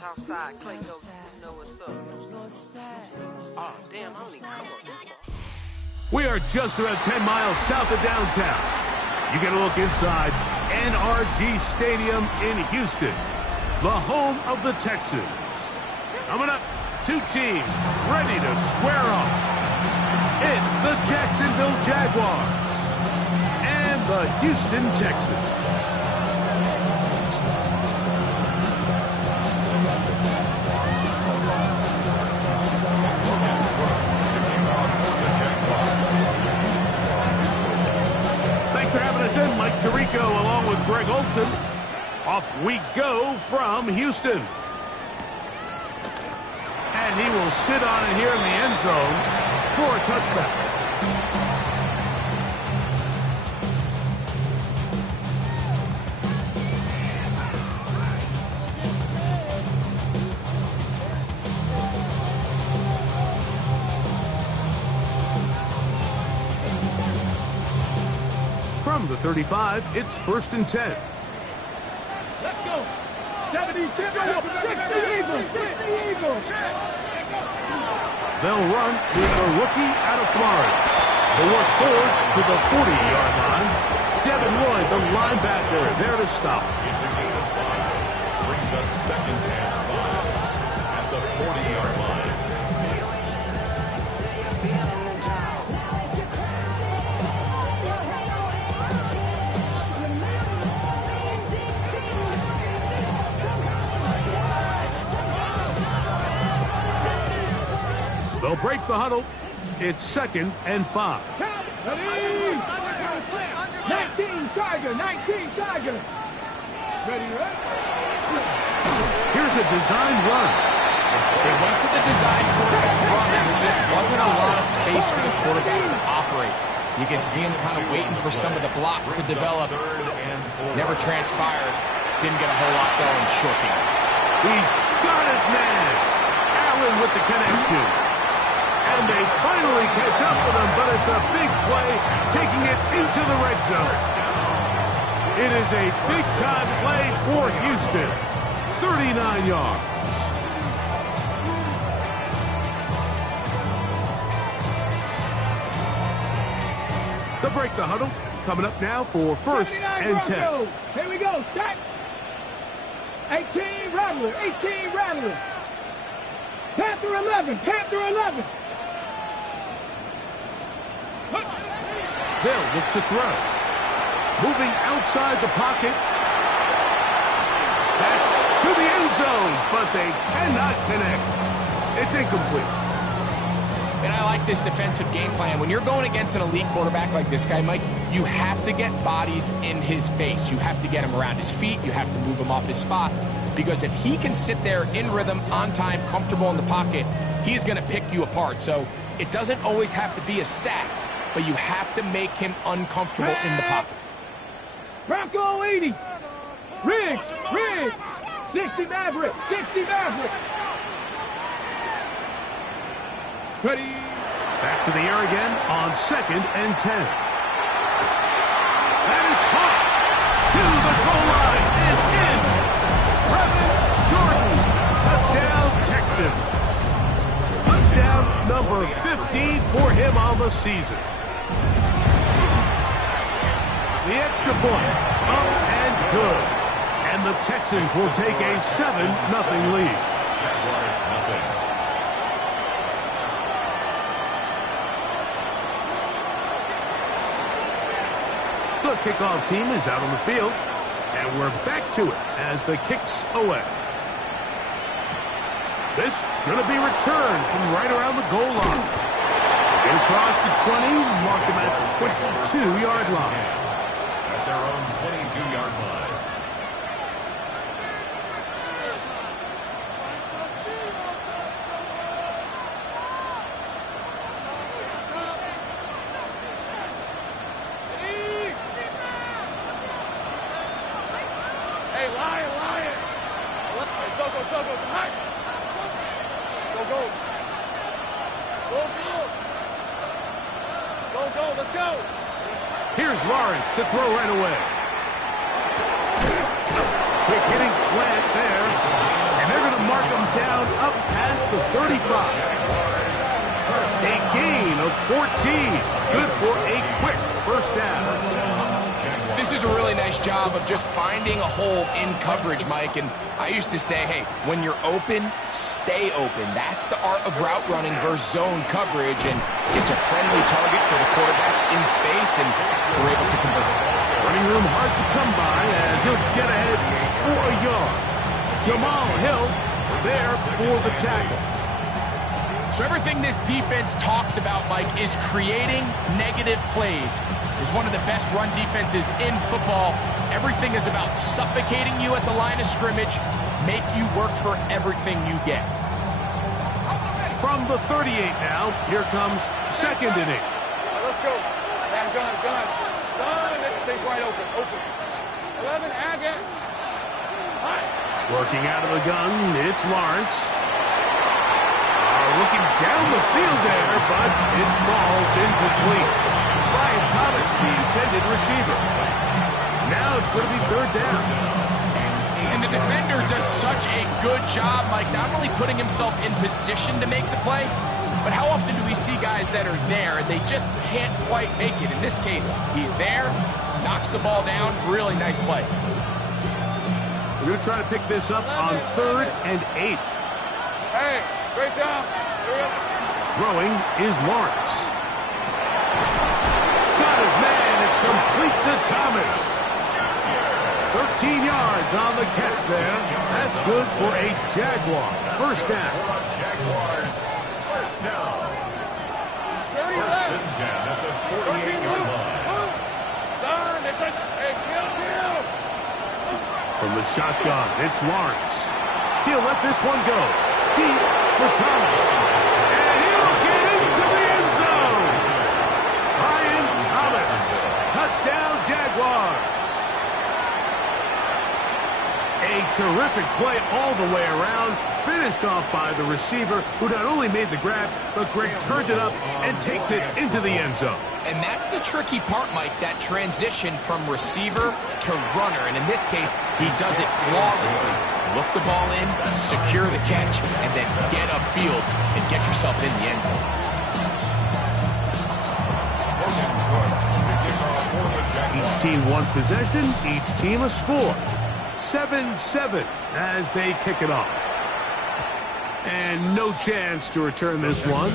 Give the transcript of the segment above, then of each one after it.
Southside, Clayco, you know what's up. Oh, damn, I don't even come up. We are just about 10 miles south of downtown. You get a look inside NRG Stadium in Houston, the home of the Texans. Coming up, two teams ready to square off. It's the Jacksonville Jaguars and the Houston Texans. Thanks for having us in, Mike Tirico, along with Greg Olson. Off we go from Houston. And he will sit on it here in the end zone for a touchback. From the 35, it's 1st and 10. Let's go. 70, 60 Eagles. They'll run with the rookie out of Florida. They'll work forward to the 40-yard line. Devin Lloyd, the linebacker, there to stop. It's a gain of 5. Brings up 2nd and 5 at the 40-yard line. They'll break the huddle. It's 2nd and 5. 19 Tiger. Ready, right? Here's a design run. They went to the design quarterback run, and there just wasn't a lot of space for the quarterback to operate. You can see him kind of waiting for some of the blocks to develop. Never transpired. Didn't get a whole lot going. Short game. He's got his man. Allen with the connection. And they finally catch up with him, but it's a big play, taking it into the red zone. It is a big-time play for Houston. 39 yards. They'll break the huddle. Coming up now for 1st and 10. Here we go. Set. 18 Rattler. Panther 11. They'll look to throw. Moving outside the pocket. That's to the end zone, but they cannot connect. It's incomplete. And I like this defensive game plan. When you're going against an elite quarterback like this guy, Mike, you have to get bodies in his face. You have to get him around his feet. You have to move him off his spot. Because if he can sit there in rhythm, on time, comfortable in the pocket, he's going to pick you apart. So it doesn't always have to be a sack, but you have to make him uncomfortable in the pocket. Bronco 80. Riggs. 60 Maverick. Ready. Back to the air again on 2nd and 10. That is caught. To the goal line is in. Jordan. Touchdown, Texans. Touchdown number 15 for him on the season. The extra point, up and good. And the Texans will take a 7-0 lead. Jaguars nothing. The kickoff team is out on the field, and we're back to it as the kick's away. This going to be returned from right around the goal line. Get across the 20, mark them at the 22-yard line. At their own 22-yard line. Hey, Lion. Go. Go, let's go. Here's Lawrence to throw right away. Quick hitting slant there. And they're going to mark him down up past the 35. A gain of 14. Good for a quick first down. This is a really nice job of just finding a hole in coverage, Mike. And I used to say, hey, when you're open, stay open. That's the art of route running versus zone coverage. And it's a friendly target for the quarterback in space, and we're able to convert it. Running room hard to come by as he'll get ahead for a yard. Jamal Hill there for the tackle. So everything this defense talks about, Mike, is creating negative plays. It's one of the best run defenses in football. Everything is about suffocating you at the line of scrimmage, make you work for everything you get. From the 38 now, here comes second and 8. Let's go. Gun. Take right open. 11, again. Working out of the gun, it's Lawrence. Looking down the field there, but it falls incomplete. Brian Thomas, the intended receiver. Now it's going to be third down. And the defender does such a good job, Mike, not only putting himself in position to make the play, but how often do we see guys that are there and they just can't quite make it? In this case, he's there, knocks the ball down, really nice play. We're going to try to pick this up on 3rd and 8. Hey, great job. Throwing is Lawrence. Got his man. It's complete to Thomas. 13 yards on the catch there. That's good for a Jaguar. First down. Jaguars, first down. 30 First left. and 10 at the 48-yard line. Done. Hey, kill. From the shotgun, it's Lawrence. He'll let this one go. Deep for Thomas. And he'll get into the end zone. Brian Thomas. Touchdown, Jaguars. A terrific play all the way around. Finished off by the receiver, who not only made the grab, but Greg turned it up and takes it into the end zone. And that's the tricky part, Mike, that transition from receiver to runner. And in this case, he does it flawlessly. Look the ball in, secure the catch, and then get upfield and get yourself in the end zone. Each team one possession, each team a score. 7-7 as they kick it off. And no chance to return this one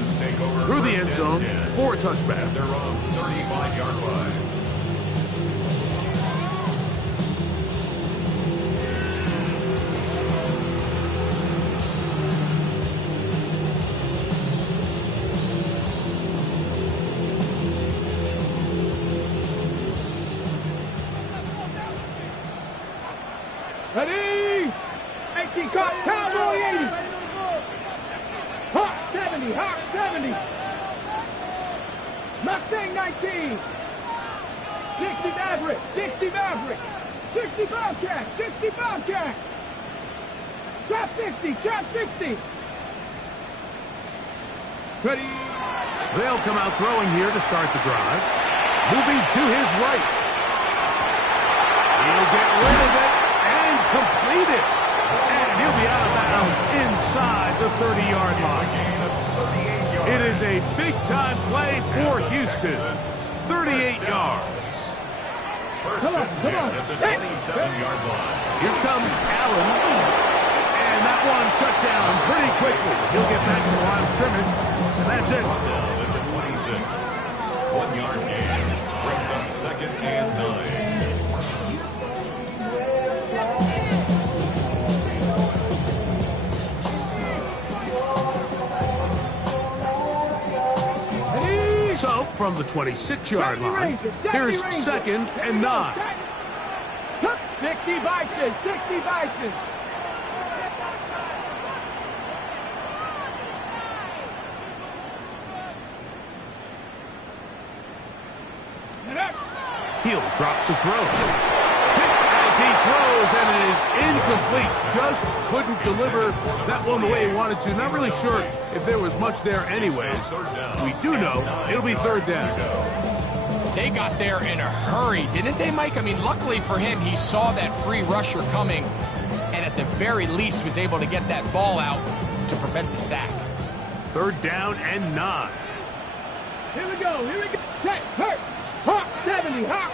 through the end zone for a touchback. They're on 35-yard line. Ready? 18 cut. Cowboy 80. Hawk 70. Mustang 19. 60 Maverick. 60 Bobcat. Chop 60. Ready? They'll come out throwing here to start the drive. Moving to his right. He'll get rid of it and complete it. And he'll be out of bounds inside the 30-yard line. It is a big-time play for Houston. 38 yards. First and 10 at the 27-yard line. Here comes Allen. And that one shut down pretty quickly. He'll get back to the line of scrimmage. And that's it. Down at the 26. 1-yard gain. Brings up 2nd and 9. So, from the 26-yard line, here's 2nd and 9. 60 Bison. He'll drop to throw. Hit as he throws, and it is incomplete. Just couldn't deliver that one the way he wanted to. Not really sure if there was much there anyways. We do know it'll be 3rd down. They got there in a hurry, didn't they, Mike? I mean, luckily for him, he saw that free rusher coming and at the very least was able to get that ball out to prevent the sack. 3rd down and 9. Here we go. Check, hurt. Hawk 70, Hawk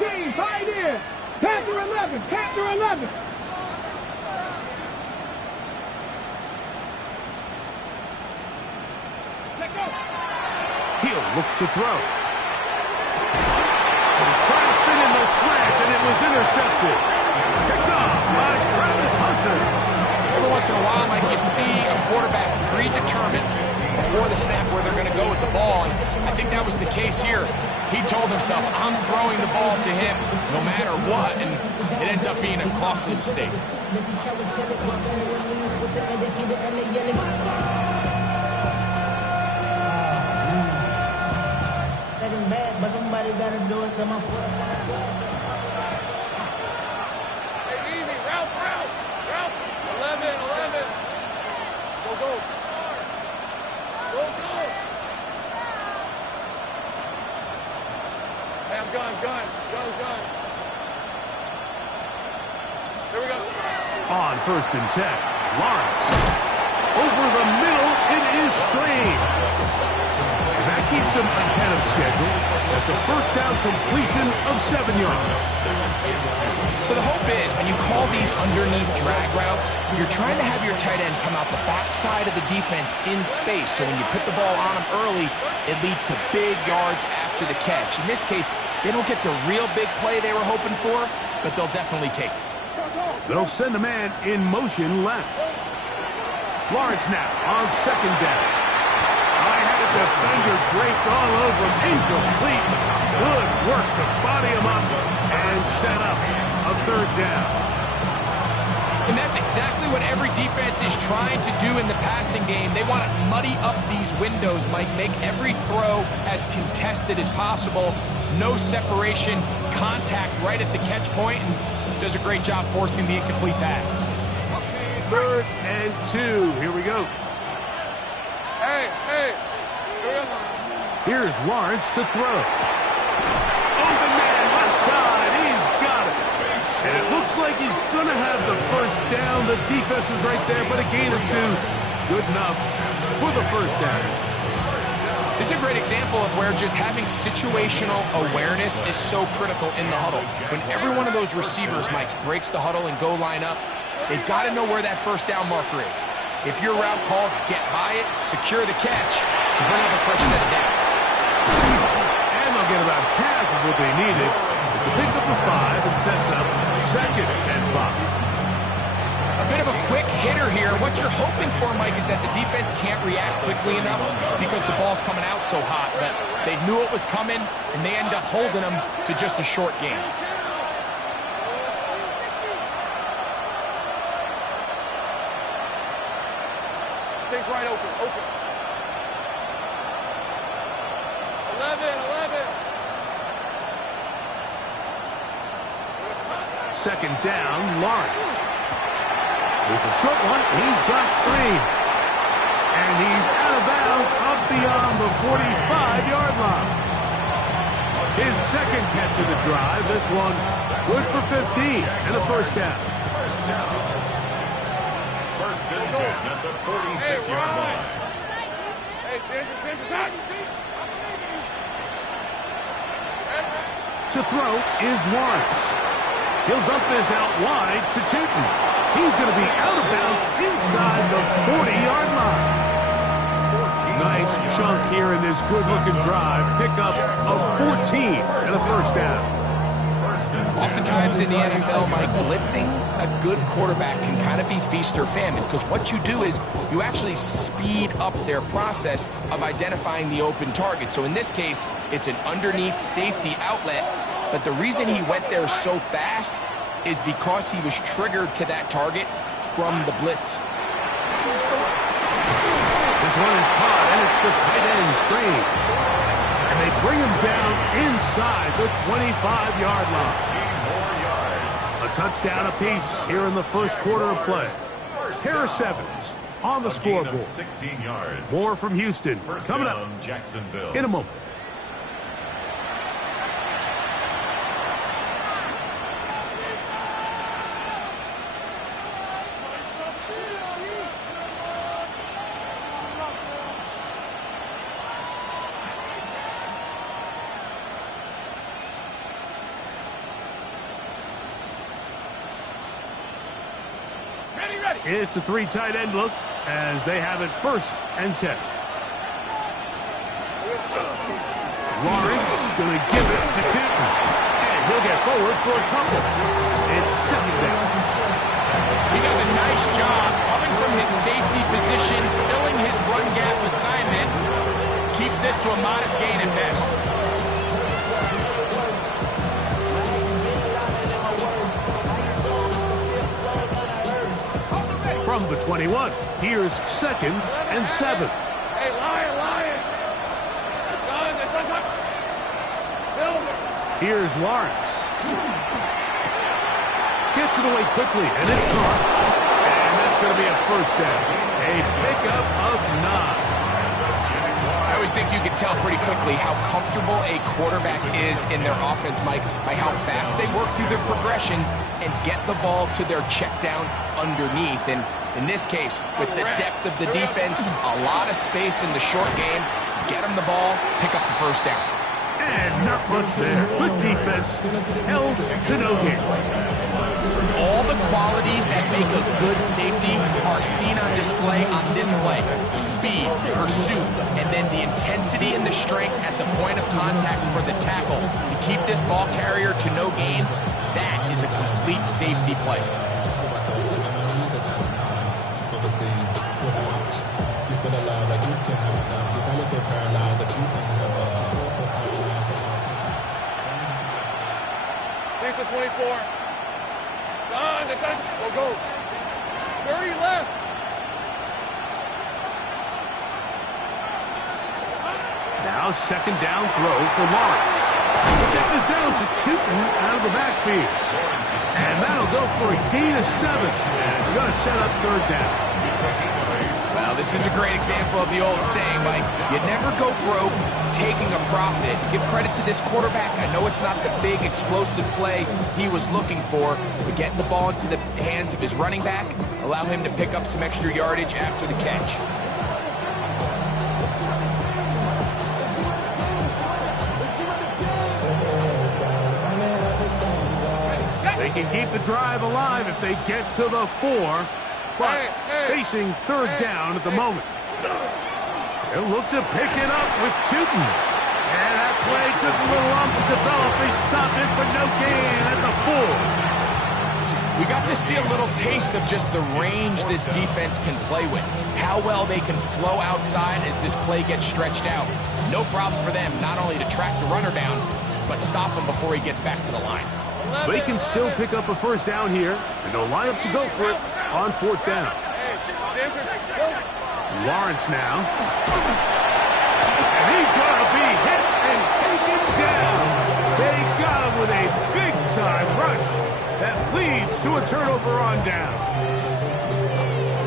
18, Pioneer. Panther 11, Panther 11. Let go. He'll look to throw. Trying to fit in the slant, and it was intercepted. Picked off by Travis Hunter. Every once in a while, Mike, you see a quarterback predetermined before the snap where they're going to go with the ball, and I think that was the case here. He told himself, I'm throwing the ball to him no matter what, and it ends up being a costly mistake. Bad, but somebody gotta do it. Come on. Hey, easy. Ralph. 11. Go. Hey, I'm gun. Here we go. On 1st and 10, Lawrence. Over the middle, it is Strange. That keeps him ahead of schedule. That's a 1st down completion of 7 yards. So the hope is when you call these underneath drag routes, you're trying to have your tight end come out the backside of the defense in space. So when you put the ball on him early, it leads to big yards after the catch. In this case, they don't get the real big play they were hoping for, but they'll definitely take it. They'll send a man in motion left. Lawrence now on 2nd down. Defender draped all over him. Incomplete. Good work to body him up and set up a 3rd down. And that's exactly what every defense is trying to do in the passing game. They want to muddy up these windows, Mike, make every throw as contested as possible. No separation, contact right at the catch point, and does a great job forcing the incomplete pass. 3rd and 2. Here we go. Hey. Here's Lawrence to throw. Open man, left side. He's got it. And it looks like he's going to have the 1st down. The defense was right there, but a gain of 2. Good enough for the 1st down. This is a great example of where just having situational awareness is so critical in the huddle. When every one of those receivers, Mike, breaks the huddle and go line up, they've got to know where that 1st down marker is. If your route calls, get by it, secure the catch, and bring up a fresh set of downs. And they'll get about half of what they needed. It's a pickup of 5 and sets up 2nd and 5. A bit of a quick hitter here. What you're hoping for, Mike, is that the defense can't react quickly enough because the ball's coming out so hot. But they knew it was coming, and they end up holding them to just a short game. Take right open. 11. 2nd down, Lawrence. There's a short one. He's got Strange. And he's out of bounds up beyond the 45-yard line. His 2nd catch of the drive. This one good for 15 and a 1st down. 1st and 10 at the 46-yard line. Hey, Ginger. To throw is Lawrence. He'll dump this out wide to Tootin. He's going to be out of bounds inside the 40-yard line. Nice chunk here in this good-looking drive. Pickup of 14 and a 1st down. Oftentimes in the NFL, Mike, blitzing a good quarterback can kind of be feast or famine, because what you do is you actually speed up their process of identifying the open target. So in this case, it's an underneath safety outlet, but the reason he went there so fast is because he was triggered to that target from the blitz. This one is caught, and it's the tight end, Strange. And they bring him down inside the 25-yard line. A touchdown apiece here in the 1st quarter of play. Harris Evans on the scoreboard. 16 yards. More from Houston coming up Jacksonville. in a moment. It's a 3 tight end look as they have it 1st and 10. Lawrence going to give it to Chipman. And he'll get forward for a couple. It's 2nd down. He does a nice job coming from his safety position, filling his run gap assignment. Keeps this to a modest gain at best. From the 21, here's 2nd and 7. Hey, Lion. Silver. Here's Lawrence. Gets it away quickly, and it's caught. And that's going to be a 1st down. A pickup of 9. I always think you can tell pretty quickly how comfortable a quarterback is in their offense, Mike, by how fast they work through their progression and get the ball to their check down underneath. And in this case, with the depth of the defense, a lot of space in the short game, get them the ball, pick up the 1st down. And not much there. Good defense. Held to no gain. All the qualities that make a good safety are seen on display on this play. Speed, pursuit, and then the intensity and the strength at the point of contact for the tackle. To keep this ball carrier to no gain, that is a complete safety play. There's a 24. Go. 30 left. Now 2nd down throw for Lawrence. The check is down to Chipman out of the backfield. And that'll go for a gain of 7. And it's going to set up 3rd down. Well, this is a great example of the old saying, Mike, you never go broke taking a profit. Give credit to this quarterback. I know it's not the big explosive play he was looking for, but getting the ball into the hands of his running back, allow him to pick up some extra yardage after the catch. They can keep the drive alive if they get to the 4. But facing 3rd down at the moment. They'll look to pick it up with Tootin. And that play took a little long to develop. They stop it for no gain at the 4. We got to see a little taste of just the range this defense can play with. How well they can flow outside as this play gets stretched out. No problem for them not only to track the runner down, but stop him before he gets back to the line. They can still pick up a 1st down here, and they'll line up to go for it on 4th down. Lawrence now. And he's going to be hit and taken down. They got him with a big-time rush that leads to a turnover on down.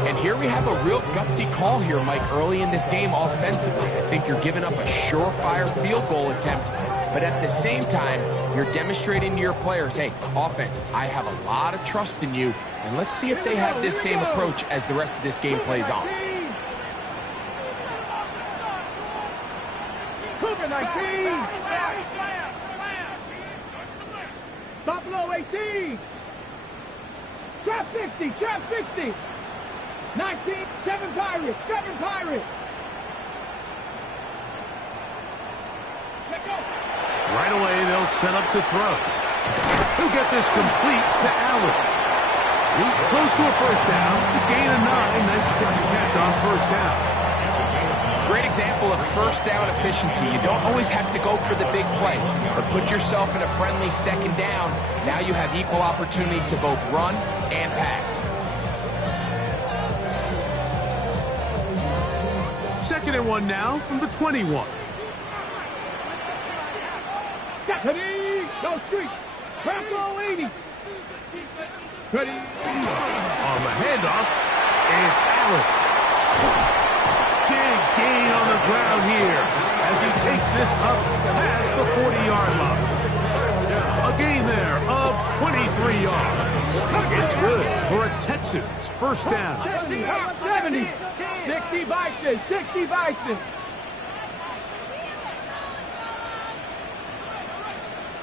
And here we have a real gutsy call here, Mike, early in this game offensively. I think you're giving up a surefire field goal attempt, but at the same time, you're demonstrating to your players, hey, offense, I have a lot of trust in you, and let's see if they have this same approach as the rest of this game plays on. Cougar 19. Buffalo 18. Trap 60, trap 60. 19, 7 Pirates, 7 Pirates. Let go. Right away, they'll set up to throw. He'll get this complete to Allen. He's close to a 1st down. To gain a 9. Nice pitch and catch on 1st down. Great example of 1st down efficiency. You don't always have to go for the big play, but put yourself in a friendly 2nd down. Now you have equal opportunity to both run and pass. 2nd and 1 now from the 21. Ready, go street. Buffalo 80. Ready. On the handoff, it's Allen. Big gain on the ground here as he takes this up past the 40-yard line. A gain there of 23 yards. It's good for a Texans 1st down. 70. 60 Bison, 60 Bison.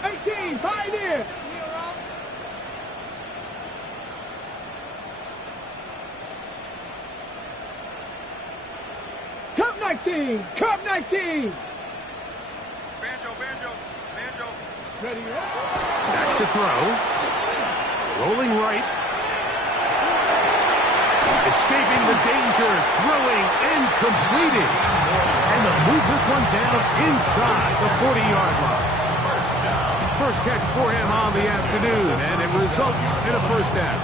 18, Pioneer. 19. Curve 19. Banjo. Ready, Back to throw. Rolling right. Escaping the danger, throwing and completing. And to move this one down inside the 40-yard line. First catch for him on the afternoon, and it results in a first down.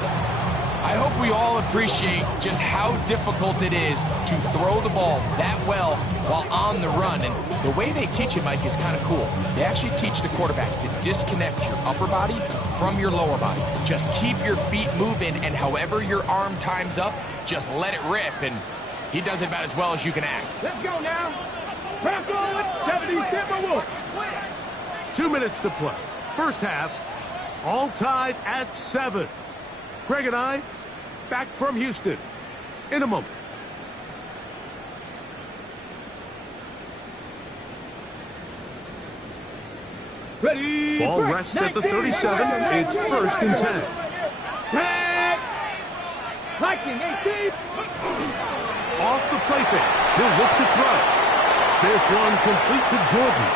I hope we all appreciate just how difficult it is to throw the ball that well while on the run. And the way they teach it, Mike, is kind of cool. They actually teach the quarterback to disconnect your upper body from your lower body. Just keep your feet moving, and however your arm times up, just let it rip. And he does it about as well as you can ask. let's go now. Press on. 70 Timberwolves. 2 minutes to play. First half, all tied at 7. Greg and I, back from Houston in a moment. Ready. Ball break. rests at the 19. 37. It's first and 10. Tag. Viking 18. Off the play fake. He'll look to throw. This one complete to Jordan.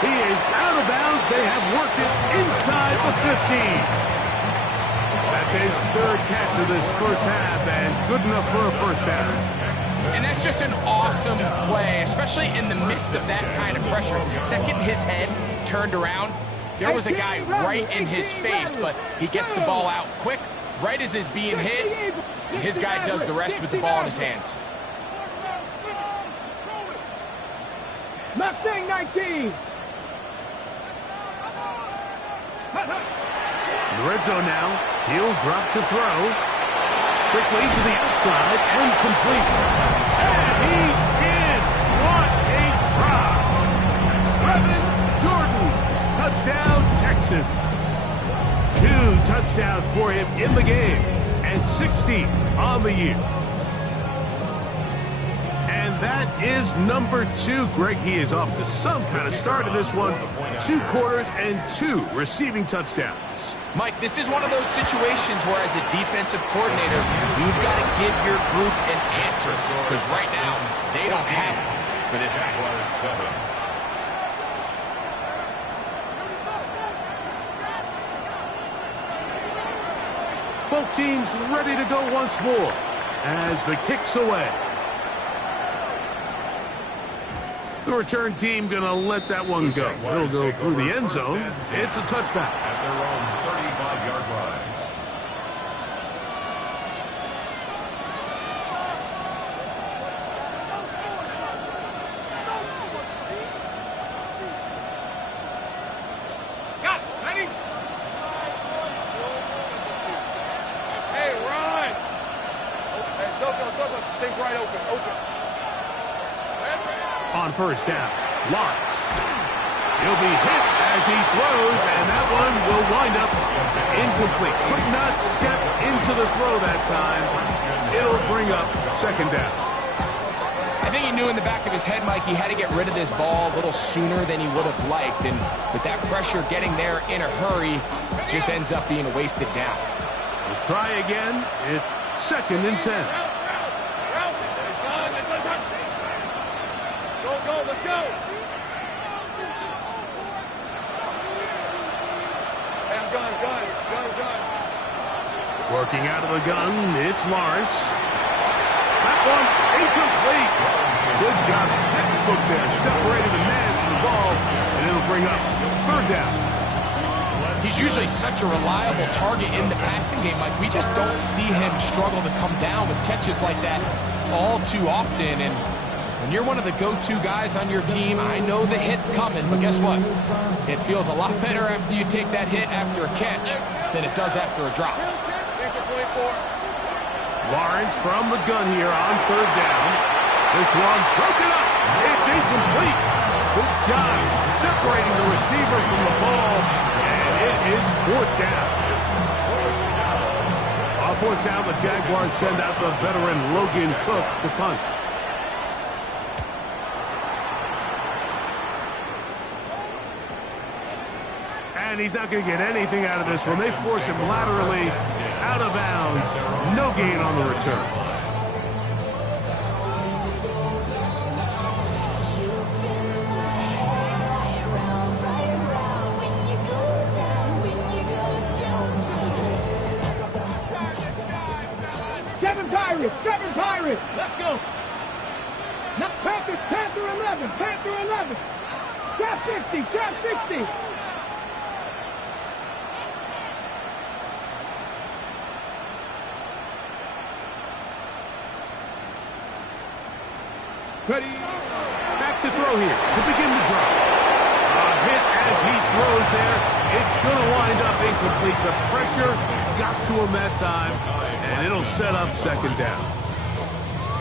He is out of bounds. They have worked it inside the 15. That's his third catch of this first half, and good enough for a first down. And that's just an awesome play, especially in the midst of that kind of pressure. The second his head turned around, there was a guy right in his face, but he gets the ball out quick, right as he's being hit. And his guy does the rest with the ball in his hands. Mustang 19. In the red zone now, he'll drop to throw. Quickly to the outside and complete. And he's in. What a drop. Brevin Jordan. Touchdown, Texans. 2 touchdowns for him in the game. And 60 on the year. And that is number 2. Greg, he is off to some kind of start in this one. 2 quarters and 2 receiving touchdowns. Mike, this is one of those situations where as a defensive coordinator, you've got to give your group an answer. Because right now, they don't have it for this guy. Both teams ready to go once more as the kick's away. The return team going to let that one go. It'll go through the end zone. It's a touchback. At their own 35-yard line. Got it. Ready? Hey, Ron. Hey, Soko. Take right open. On first down, Lawrence. He'll be hit as he throws, and that one will wind up incomplete. Could not step into the throw that time. It'll bring up second down. I think he knew in the back of his head, Mike, he had to get rid of this ball a little sooner than he would have liked. And with that pressure getting there in a hurry, just ends up being a wasted down. We'll try again. It's second and 10. Let's go. Hey, I'm gun. Working out of the gun, it's Lawrence. That one incomplete. Good job. Textbook there. Separated the man from the ball, and it'll bring up third down. He's usually such a reliable target in the passing game. Like, we just don't see him struggle to come down with catches like that all too often. And when you're one of the go-to guys on your team, I know the hit's coming, but guess what? It feels a lot better after you take that hit after a catch than it does after a drop. Lawrence from the gun here on third down. This one broken up. It's incomplete. Good job separating the receiver from the ball, and it is fourth down. On fourth down, the Jaguars send out the veteran Logan Cook to punt. And he's not going to get anything out of this one. They force him laterally out of bounds. No gain on the return. it. Let's go. Now, Panther 11. Panther 11. Trap 60. Trap 60. Ready. Back to throw here to begin the drive. A hit as he throws there. It's going to wind up incomplete. The pressure got to him that time, and it'll set up second down.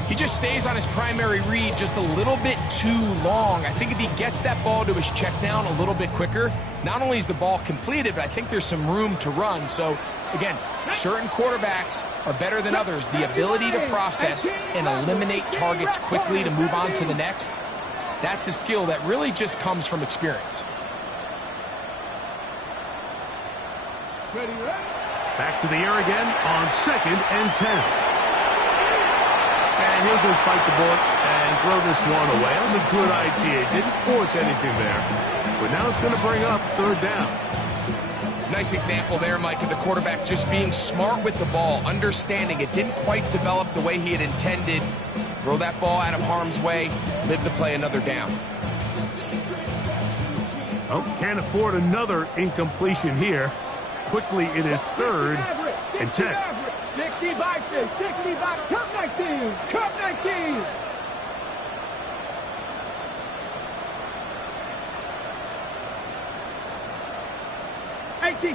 He just stays on his primary read just a little bit too long. I think if he gets that ball to his check down a little bit quicker, not only is the ball completed, but I think there's some room to run. So, again, certain quarterbacks are better than others. The ability to process and eliminate targets quickly to move on to the next, that's a skill that really just comes from experience. Back to the air again on 2nd and 10. And he'll just bite the bullet and throw this one away. That was a good idea. He didn't force anything there. But now it's going to bring up 3rd down. Nice example there, Mike, of the quarterback just being smart with the ball, understanding it didn't quite develop the way he had intended. Throw that ball out of harm's way, live to play another down. Oh, can't afford another incompletion here. Quickly, it is 3rd and 10. 60 boxes, 60 boxes, cup 19, cup 19.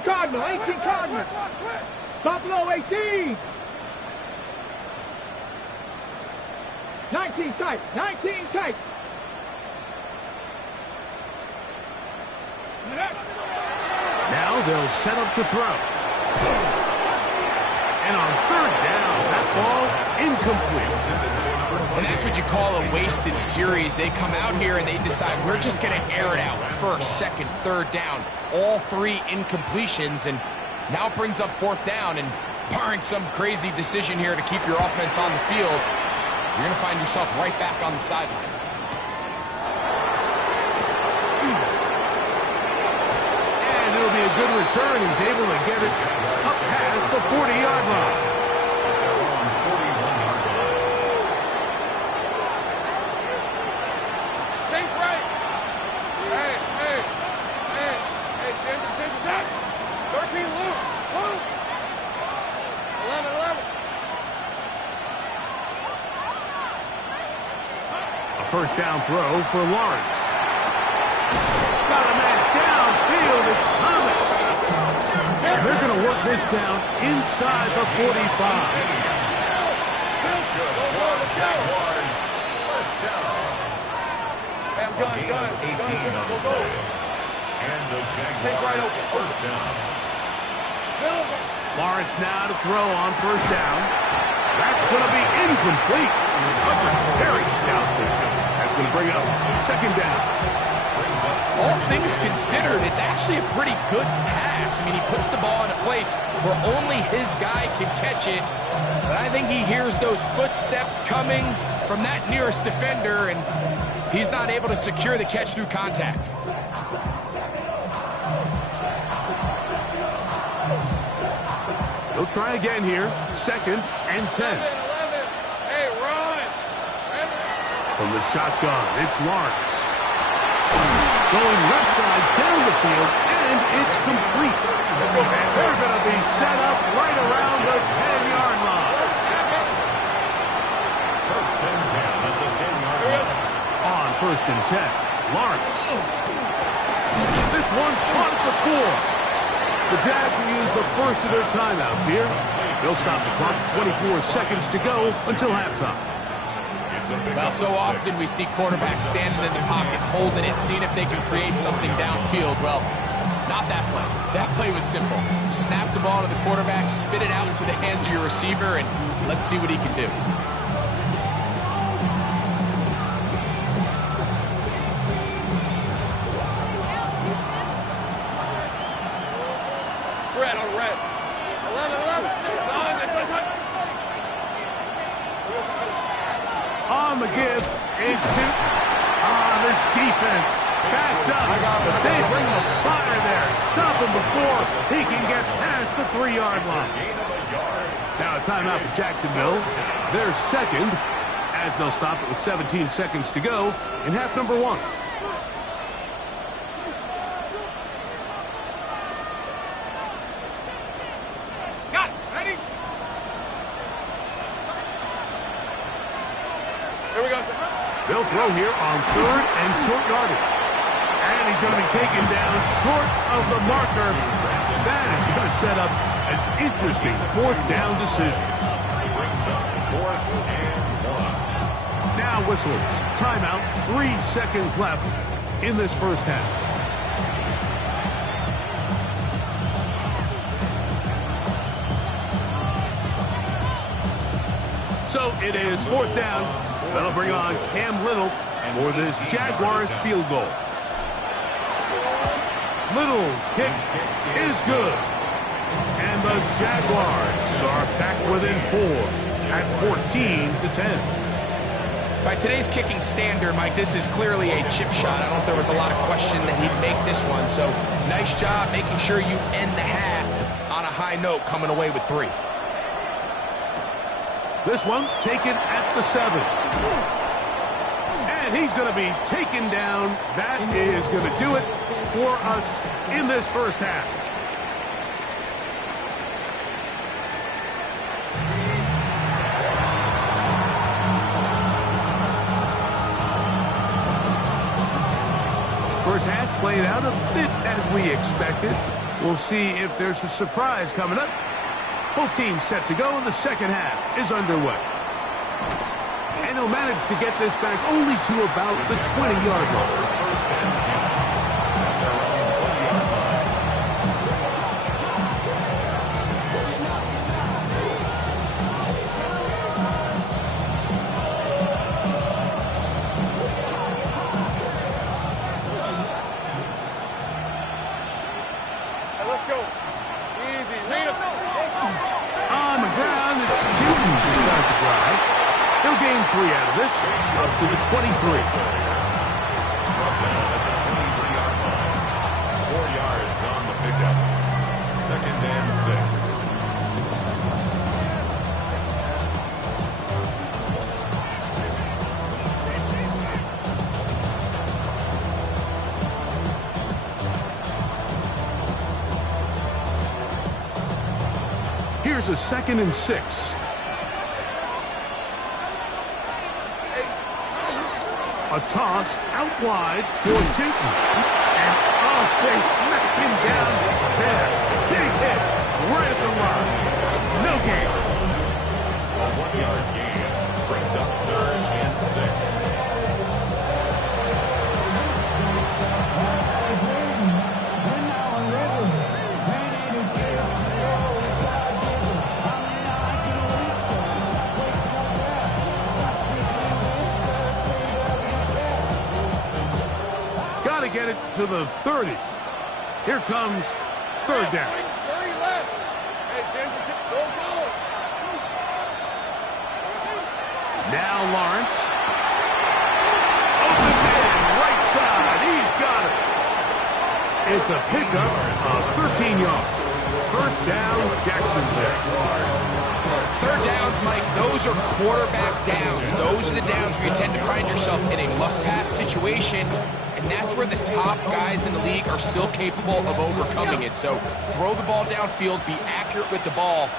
Cardinal, 18 Cardinal. Buffalo 18. 19 tight, 19 tight. Now they'll set up to throw. And on 3rd down, that ball incomplete. And that's what you call a wasted series. They come out here and they decide we're just going to air it out. 1st, 2nd, 3rd down. All 3 incompletions, and now it brings up 4th down. And barring some crazy decision here to keep your offense on the field, you're going to find yourself right back on the sideline. And it'll be a good return. He's able to get it up past the 40-yard line. First down throw for Lawrence. Got a man downfield. It's Thomas. And they're going to work this down inside the 45. That's good. Jaguars. First down. A gain of 18 on the play. And the Jaguars first down. Lawrence now to throw on 1st down. That's going to be incomplete. Covered very stoutly. That's going to bring up 2nd down. All things considered, it's actually a pretty good pass. I mean, he puts the ball in a place where only his guy can catch it. But I think he hears those footsteps coming from that nearest defender, and he's not able to secure the catch through contact. He'll try again here. 2nd and 10. From the shotgun, it's Lawrence. Going left side down the field, and it's complete. And they're going to be set up right around the 10-yard line. First and 10 at the 10-yard line. On 1st and 10, Lawrence. This one caught at the 4. The Jags will use the first of their timeouts here. They'll stop the clock. 24 seconds to go until halftime. Well, so often we see quarterbacks standing in the pocket, holding it, seeing if they can create something downfield. Well, not that play. That play was simple. Snap the ball to the quarterback, spit it out into the hands of your receiver, and let's see what he can do. Red on red. 11. On the give, it's this defense backed up. They bring the fire there. Stop him before he can get past the 3-yard line. Gain of a yard. Now a timeout for Jacksonville. Their second, as they'll stop it with 17 seconds to go in half number 1. Got it. Ready? Here we go, sir. They'll throw here on 3rd and short yardage. And he's going to be taken down short of the marker. That is going to set up an interesting 4th down decision. Brings up 4th and 1. Now whistles. Timeout. 3 seconds left in this first half. So it is 4th down. They'll bring on Cam Little for this Jaguars field goal. Little's kick is good. And the Jaguars are back within 4 at 14-10. By today's kicking standard, Mike, this is clearly a chip shot. I don't know if there was a lot of question that he'd make this one. So nice job making sure you end the half on a high note, coming away with 3. This one taken at the 7. And he's going to be taken down. That is going to do it for us in this first half. First half played out a bit as we expected. We'll see if there's a surprise coming up. Both teams set to go, and the second half is underway. And he'll manage to get this back only to about the 20-yard line. First and 10. At their own 20-yard line. Hey, let's go. Easy. Read him. On the ground, it's Newton to start the drive. He'll gain 3 out of this, up to the 23. Brought down at the 23-yard line. 4 yards on the pickup. 2nd and 6. Here's a 2nd and 6. A toss out wide for Newton. And they smacked him down there. Big hit right at the line. No gain. A 1-yard gain brings up 3rd and 6. Got to get it to the 30. Here comes 3rd down. 30 left. Hey, Denver, go, go. Now Lawrence. Open man, right side. He's got it. It's a pickup of 13 yards. First down, Jacksonville. 3rd downs, Mike, those are quarterback downs. Those are the downs where you tend to find yourself in a must-pass situation, and that's where the top guys in the league are still capable of overcoming it. So throw the ball downfield, be accurate with the ball.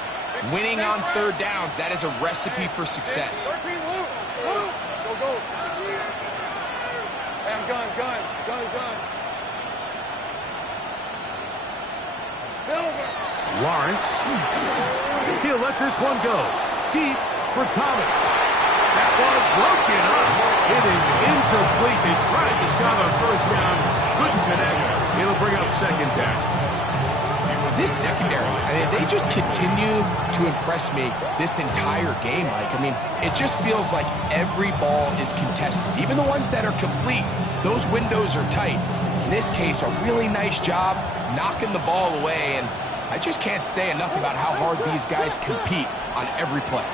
Winning on 3rd downs, that is a recipe for success. 13, Luke. Go, go. Hey, I'm gun. Silver. Lawrence. He'll let this one go. Deep for Thomas. That one broken up. It is incomplete. They tried to shot on 1st down. Couldn't connect. It'll bring up 2nd down. This secondary, I mean, they just continue to impress me this entire game, Mike. I mean, it just feels like every ball is contested. Even the ones that are complete, those windows are tight. In this case, a really nice job knocking the ball away, and I just can't say enough about how hard these guys compete on every play.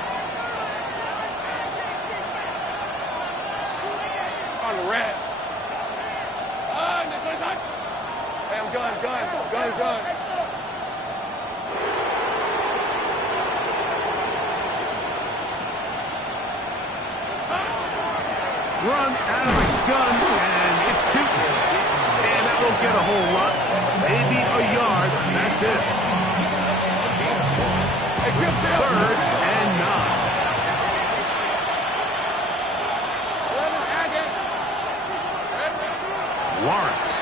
On the red. This side. Hey, I'm gun. run out of the gun, and it's two. And that won't get a whole lot. Maybe a yard. That's it. Third and 9. Lawrence.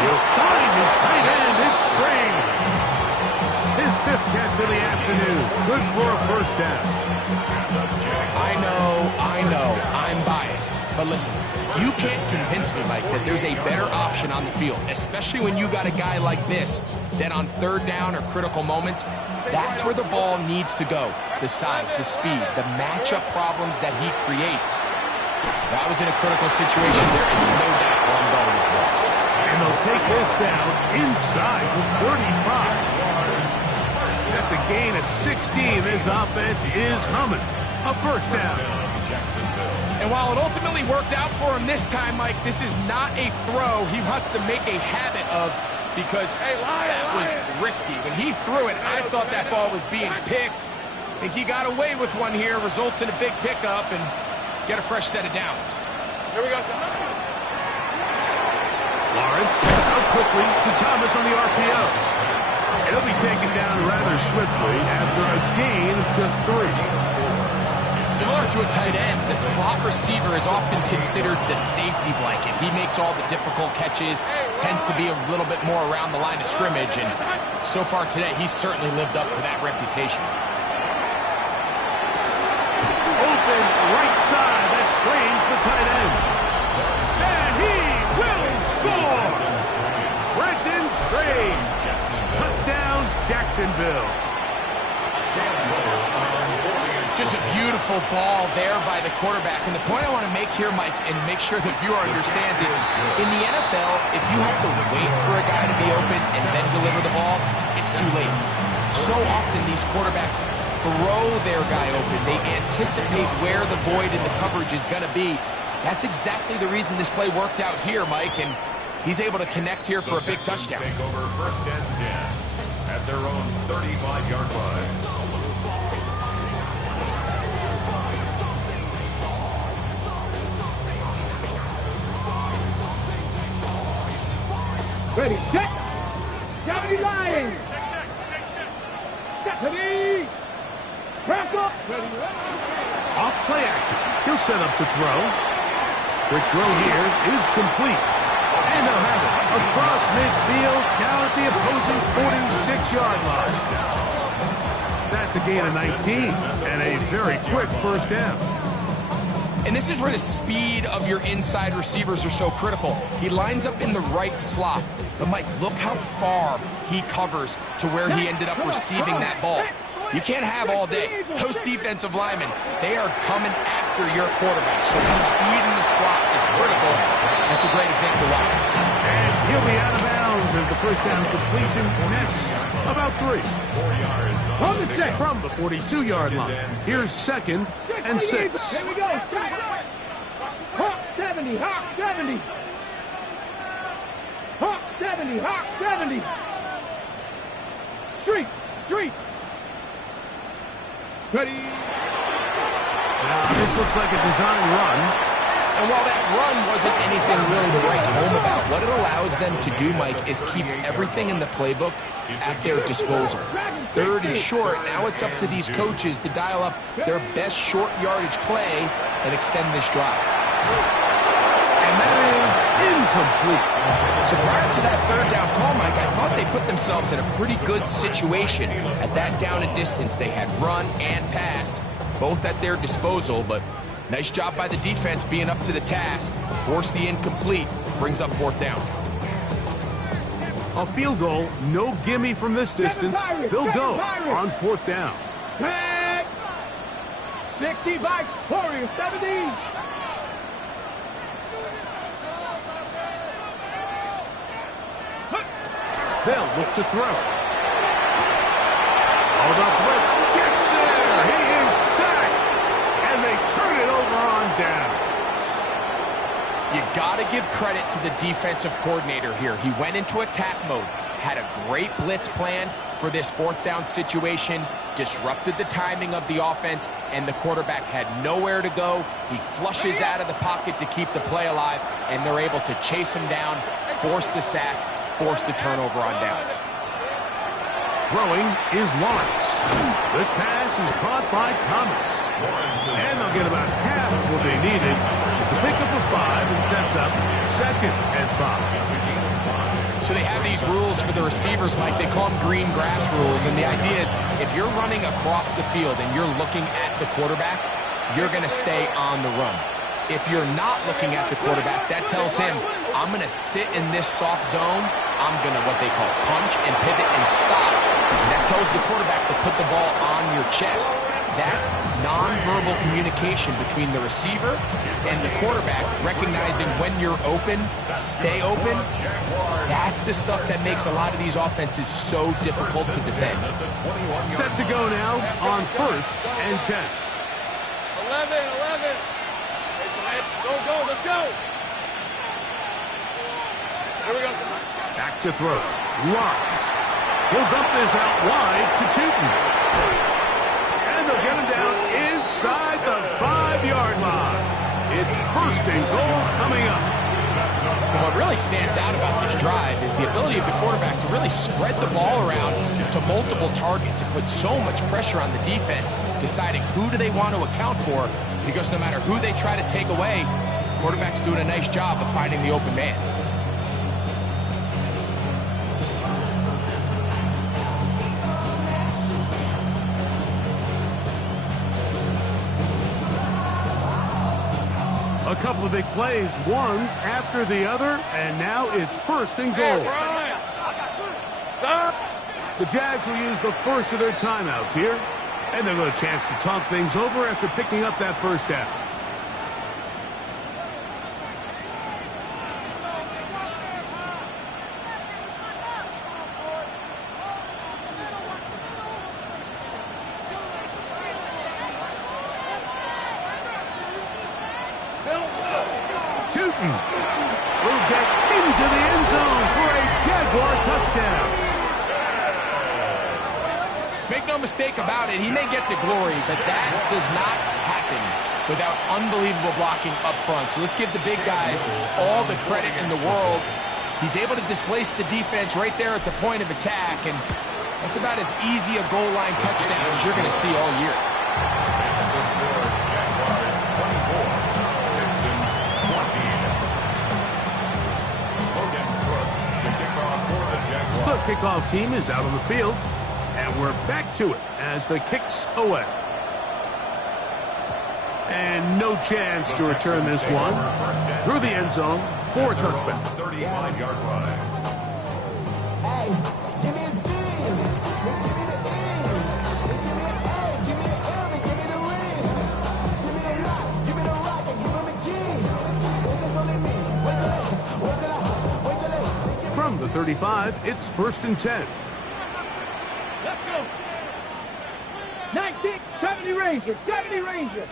He'll find his tight end. It's Strange. His 5th catch of the afternoon. Good for a first down. I know, I'm biased. But listen, you can't convince me, Mike, that there's a better option on the field, especially when you got a guy like this, that on 3rd down or critical moments, that's where the ball needs to go. The size, the speed, the matchup problems that he creates. That was in a critical situation. There is no doubt where I'm going with this. And they'll take this down inside the 35. That's a gain of 16. This offense is humming. A first down. And while it ultimately worked out for him this time, Mike, this is not a throw he wants to make a habit of because that was risky. When he threw it, I thought that ball was being picked. I think he got away with one here, results in a big pickup and get a fresh set of downs. Here we go. Lawrence out quickly to Thomas on the RPO. It'll be taken down rather swiftly after a gain of just 3. Similar to a tight end, the slot receiver is often considered the safety blanket. He makes all the difficult catches, tends to be a little bit more around the line of scrimmage, and so far today, he's certainly lived up to that reputation. Open right side. That's Strange, the tight end. And he will score! Brenton Strange. Touchdown, Jacksonville. Just a beautiful ball there by the quarterback. And the point I want to make here, Mike, and make sure the viewer understands is, in the NFL, if you have to wait for a guy to be open and then deliver the ball, it's too late. So often these quarterbacks throw their guy open. They anticipate where the void in the coverage is going to be. That's exactly the reason this play worked out here, Mike, and he's able to connect here for a big touchdown. Take over 1st and 10 at their own 35-yard line. Ready, set. 70 Lions. Ready. Crack up. Ready. Off play action. He'll set up to throw. Quick throw here is complete. And they'll have it across midfield down at the opposing 46-yard line. That's a gain of 19 and a very quick first down. And this is where the speed of your inside receivers are so critical. He lines up in the right slot. But, Mike, look how far he covers to where he ended up receiving that ball. You can't have all day. Those defensive linemen, they are coming after your quarterback. So the speed in the slot is critical. That's a great example why. And he'll be out of bounds as the first down completion nets about 3. 4 yards From the 42-yard line. Here's 2nd and 6. Here we go. Hawk 70. Hawk 70. Hawk 70. Hawk 70. Street. Street. Ready. Now, this looks like a design run. And while that run wasn't anything really to write home about, what it allows them to do, Mike, is keep everything in the playbook at their disposal. 3rd and short, now it's up to these coaches to dial up their best short yardage play and extend this drive. And that is incomplete. So prior to that 3rd down call, Mike, I thought they put themselves in a pretty good situation. At that down and distance, they had run and pass, both at their disposal, but nice job by the defense being up to the task. Force the incomplete, brings up 4th down. A field goal, no gimme from this distance. They'll go on 4th down. Tag. 60 by Warriors 70. They'll look to throw. Oh, the blitz gets there. He is sacked. And they turn it over on downs. You got to give credit to the defensive coordinator here. He went into attack mode, had a great blitz plan for this fourth down situation, disrupted the timing of the offense, and the quarterback had nowhere to go. He flushes out of the pocket to keep the play alive, and they're able to chase him down, force the sack, force the turnover on downs. Throwing is Lawrence. This pass is caught by Thomas. And they'll get about half of what they needed. It's a pickup of 5 and sets up 2nd and 5. So they have these rules for the receivers, Mike. They call them green grass rules. And the idea is if you're running across the field and you're looking at the quarterback, you're going to stay on the run. If you're not looking at the quarterback, that tells him, I'm going to sit in this soft zone. I'm going to, what they call, punch and pivot and stop. And that tells the quarterback to put the ball on your chest. That nonverbal communication between the receiver and the quarterback, recognizing when you're open, stay open, that's the stuff that makes a lot of these offenses so difficult to defend. Set to go now on 1st and 10. 11. Go, let's go. Here we go. Back to throw. Lawrence. He'll dump this out wide to Tootin. And they'll get him down inside the 5-yard line. It's 1st and goal coming up. And what really stands out about this drive is the ability of the quarterback to really spread the ball around to multiple targets and put so much pressure on the defense, deciding who do they want to account for, because no matter who they try to take away, the quarterback's doing a nice job of finding the open man. A couple of big plays, one after the other, and now it's 1st and goal. The Jags will use the first of their timeouts here, and they'll get a chance to talk things over after picking up that first down. Tootin will get into the end zone for a Jaguar touchdown. Make no mistake about it, he may get the glory, but that does not happen without unbelievable blocking up front. So let's give the big guys all the credit in the world. He's able to displace the defense right there at the point of attack, and that's about as easy a goal line touchdown as you're going to see all year. The kickoff team is out on the field, and we're back to it as the kick's away. And no chance to return this one through the end zone for a touchback. 35-yard line. Hey, give me a D. Give me the E. Give me the A. Give me the M. Give me the ring. Give me the lock. Give me the rock. And give me the key. It's only me. Wait till they. From the 35, it's 1st and 10. Let's go. 19, 70 Rangers, 70 Rangers.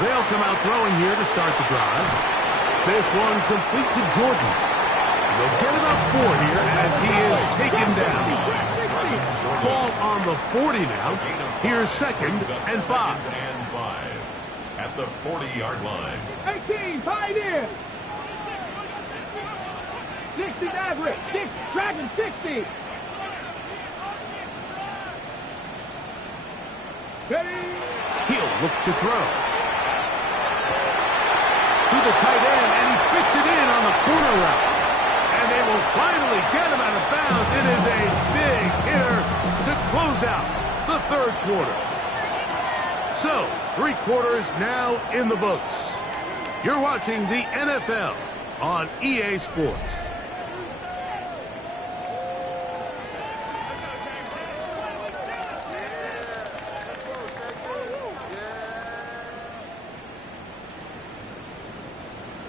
They'll come out throwing here to start the drive. This one complete to Jordan. They'll get about 4 here as he is taken down. Ball on the 40 now. Here's 2nd and 5. At the 40-yard line. 18, Pioneer. 60 average, 6, Dragon 60. Steady. He'll look to throw. To the tight end, and he fits it in on the corner route. And they will finally get him out of bounds. It is a big hitter to close out the 3rd quarter. So, 3 quarters now in the books. You're watching the NFL on EA Sports.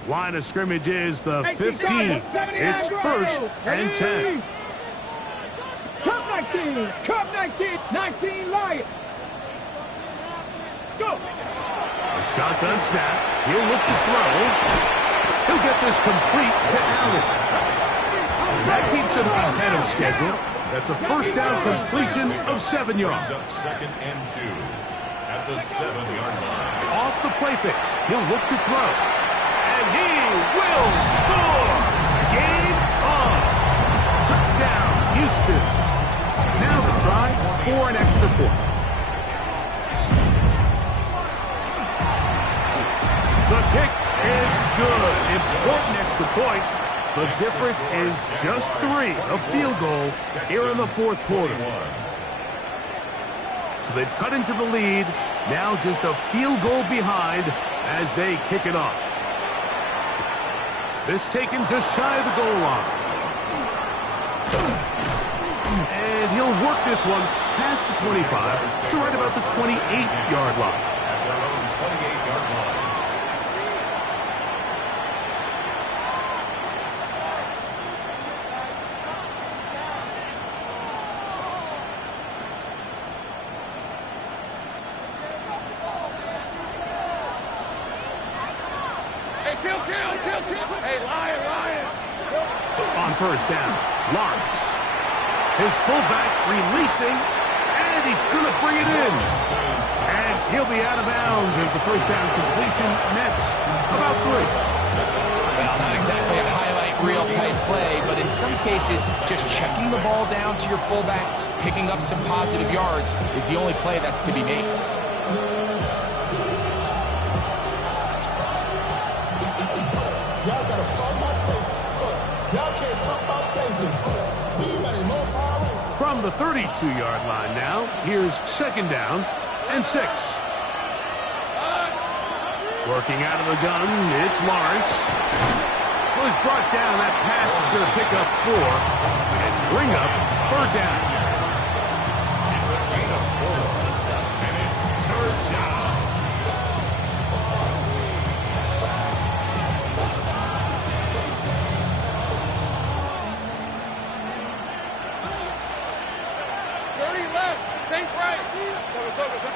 Line of scrimmage is the 15. It's 1st and 10. Cup 19, Cup 19, 19 Lions. Go. A shotgun snap. He'll look to throw. He'll get this complete to Allen. That keeps him ahead of schedule. That's a first down completion of 7 yards. Up 2nd and 2 at the 7-yard line. Off the play fake. He'll look to throw. And he will score! Game on! Touchdown, Houston. Now the try for an extra point. The kick is good. Important extra point. The difference is just 3, a field goal here in the 4th quarter. So they've cut into the lead. Now just a field goal behind as they kick it off. This taken just shy of the goal line. And he'll work this one past the 25 to right about the 28-yard line. At their own 28-yard line. Hey, Lion. On first down, Lawrence. His fullback releasing, and he's going to bring it in. And he'll be out of bounds as the first down completion nets about 3. Well, not exactly a highlight reel type play, but in some cases, just checking the ball down to your fullback, picking up some positive yards is the only play that's to be made. Y'all gotta fight my taste. Y'all can't talk about basic. Anybody more power? From the 32-yard line now, here's 2nd down and 6. Working out of the gun, it's Lawrence. Well, he's brought down. That pass is going to pick up 4 and bring up 3rd down. It's a gain of 4, and it's 3rd down.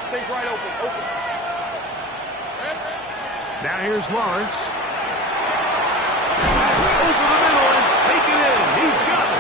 Take right open. Now here's Lawrence. Over the middle and take it in. He's got it.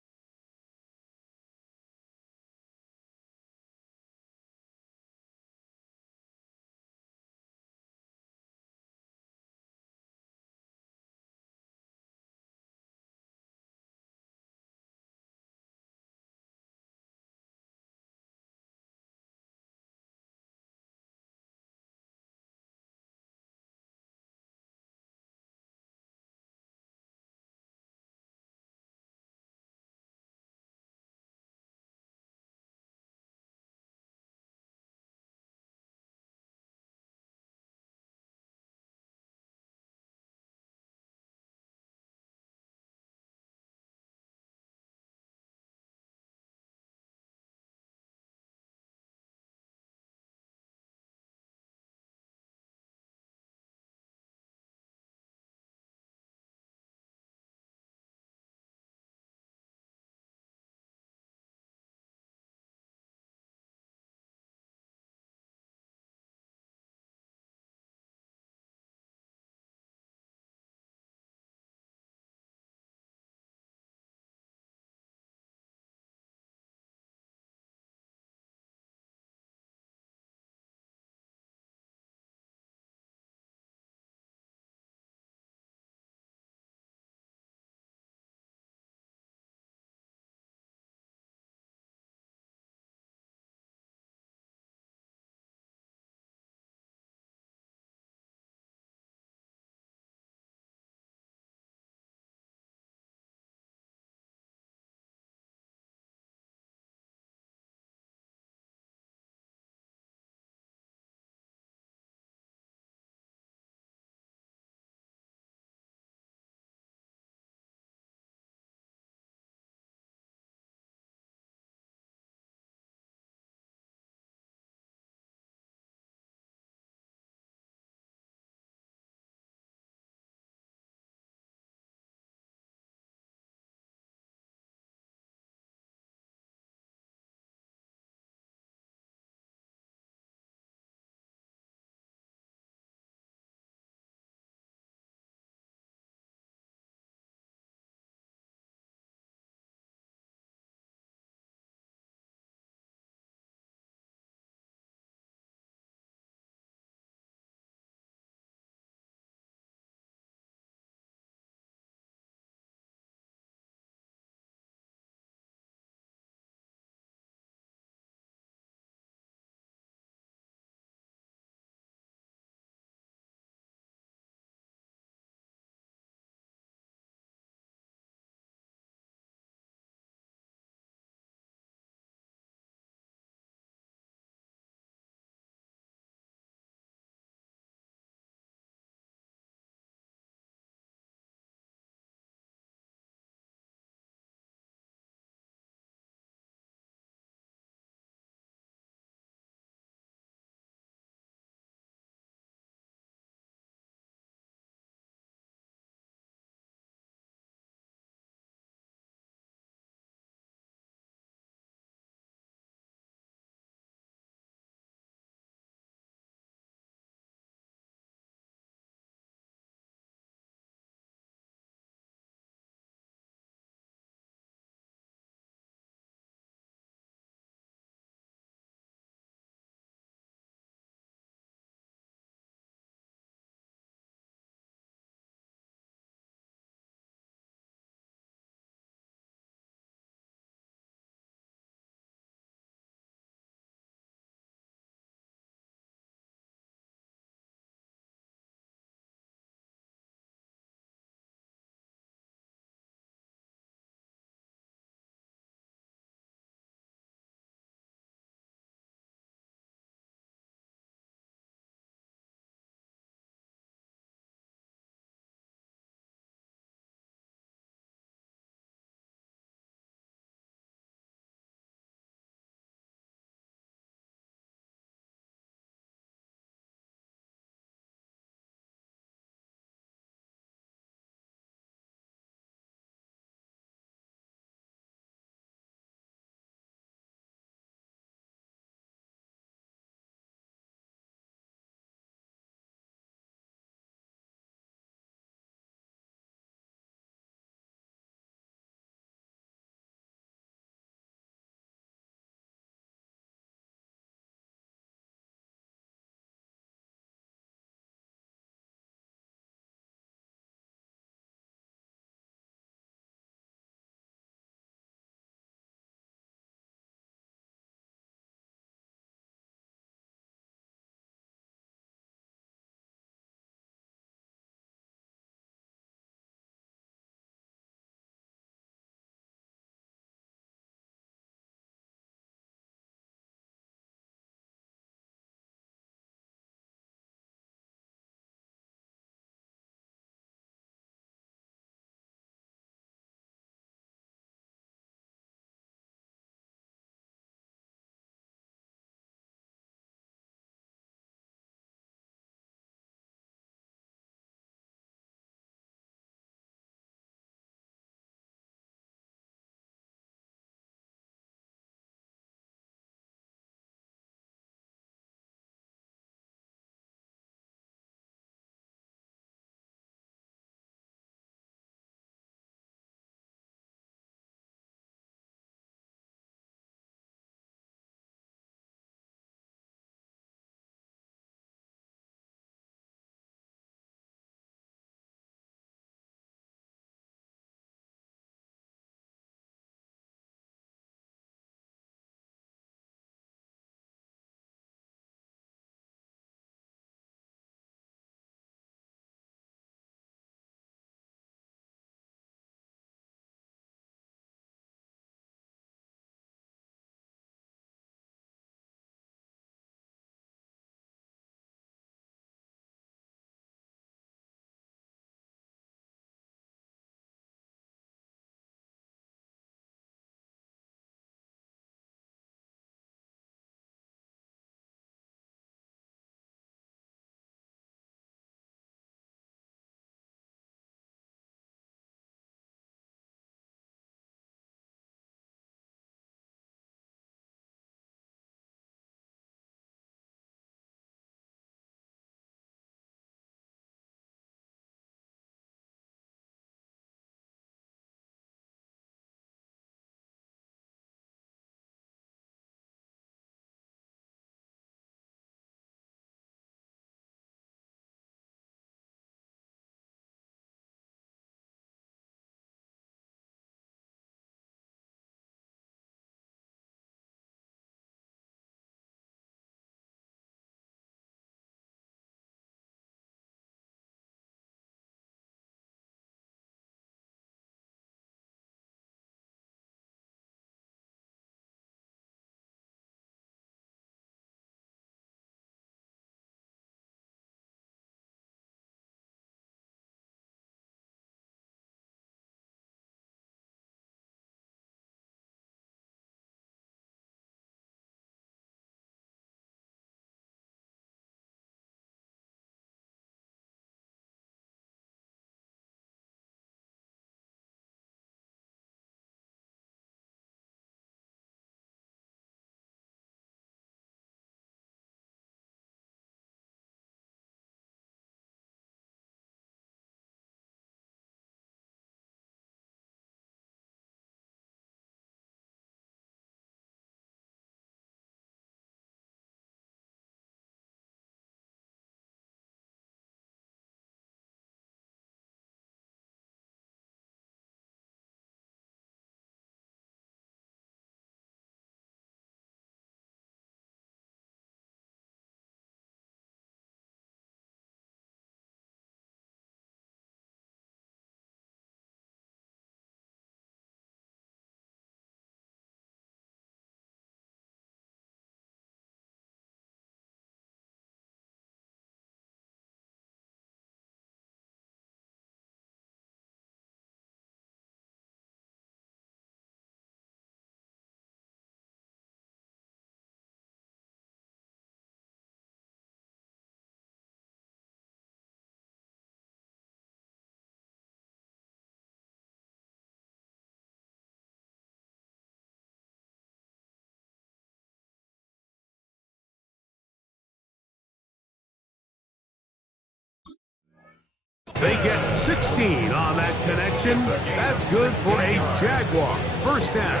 They get 16 on that connection. That's good for a Jaguar first down.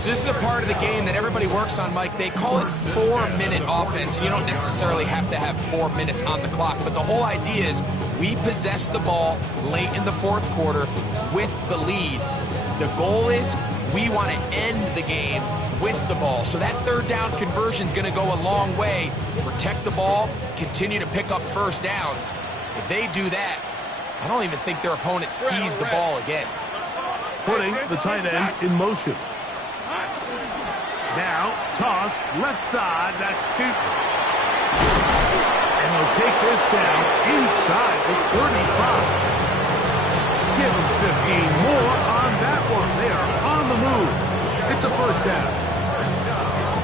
So this is a part of the game that everybody works on, Mike. They call it 4-minute offense. You don't necessarily have to have 4 minutes on the clock, but the whole idea is we possess the ball late in the fourth quarter with the lead. The goal is we want to end the game with the ball. So that third down conversion is going to go a long way. Protect the ball, continue to pick up first downs. If they do that, I don't even think their opponent sees the ball again. Putting the tight end in motion. Now, toss, left side, that's two. And they'll take this down inside the 35. Give them 15 more on that one. They are on the move. It's a first down.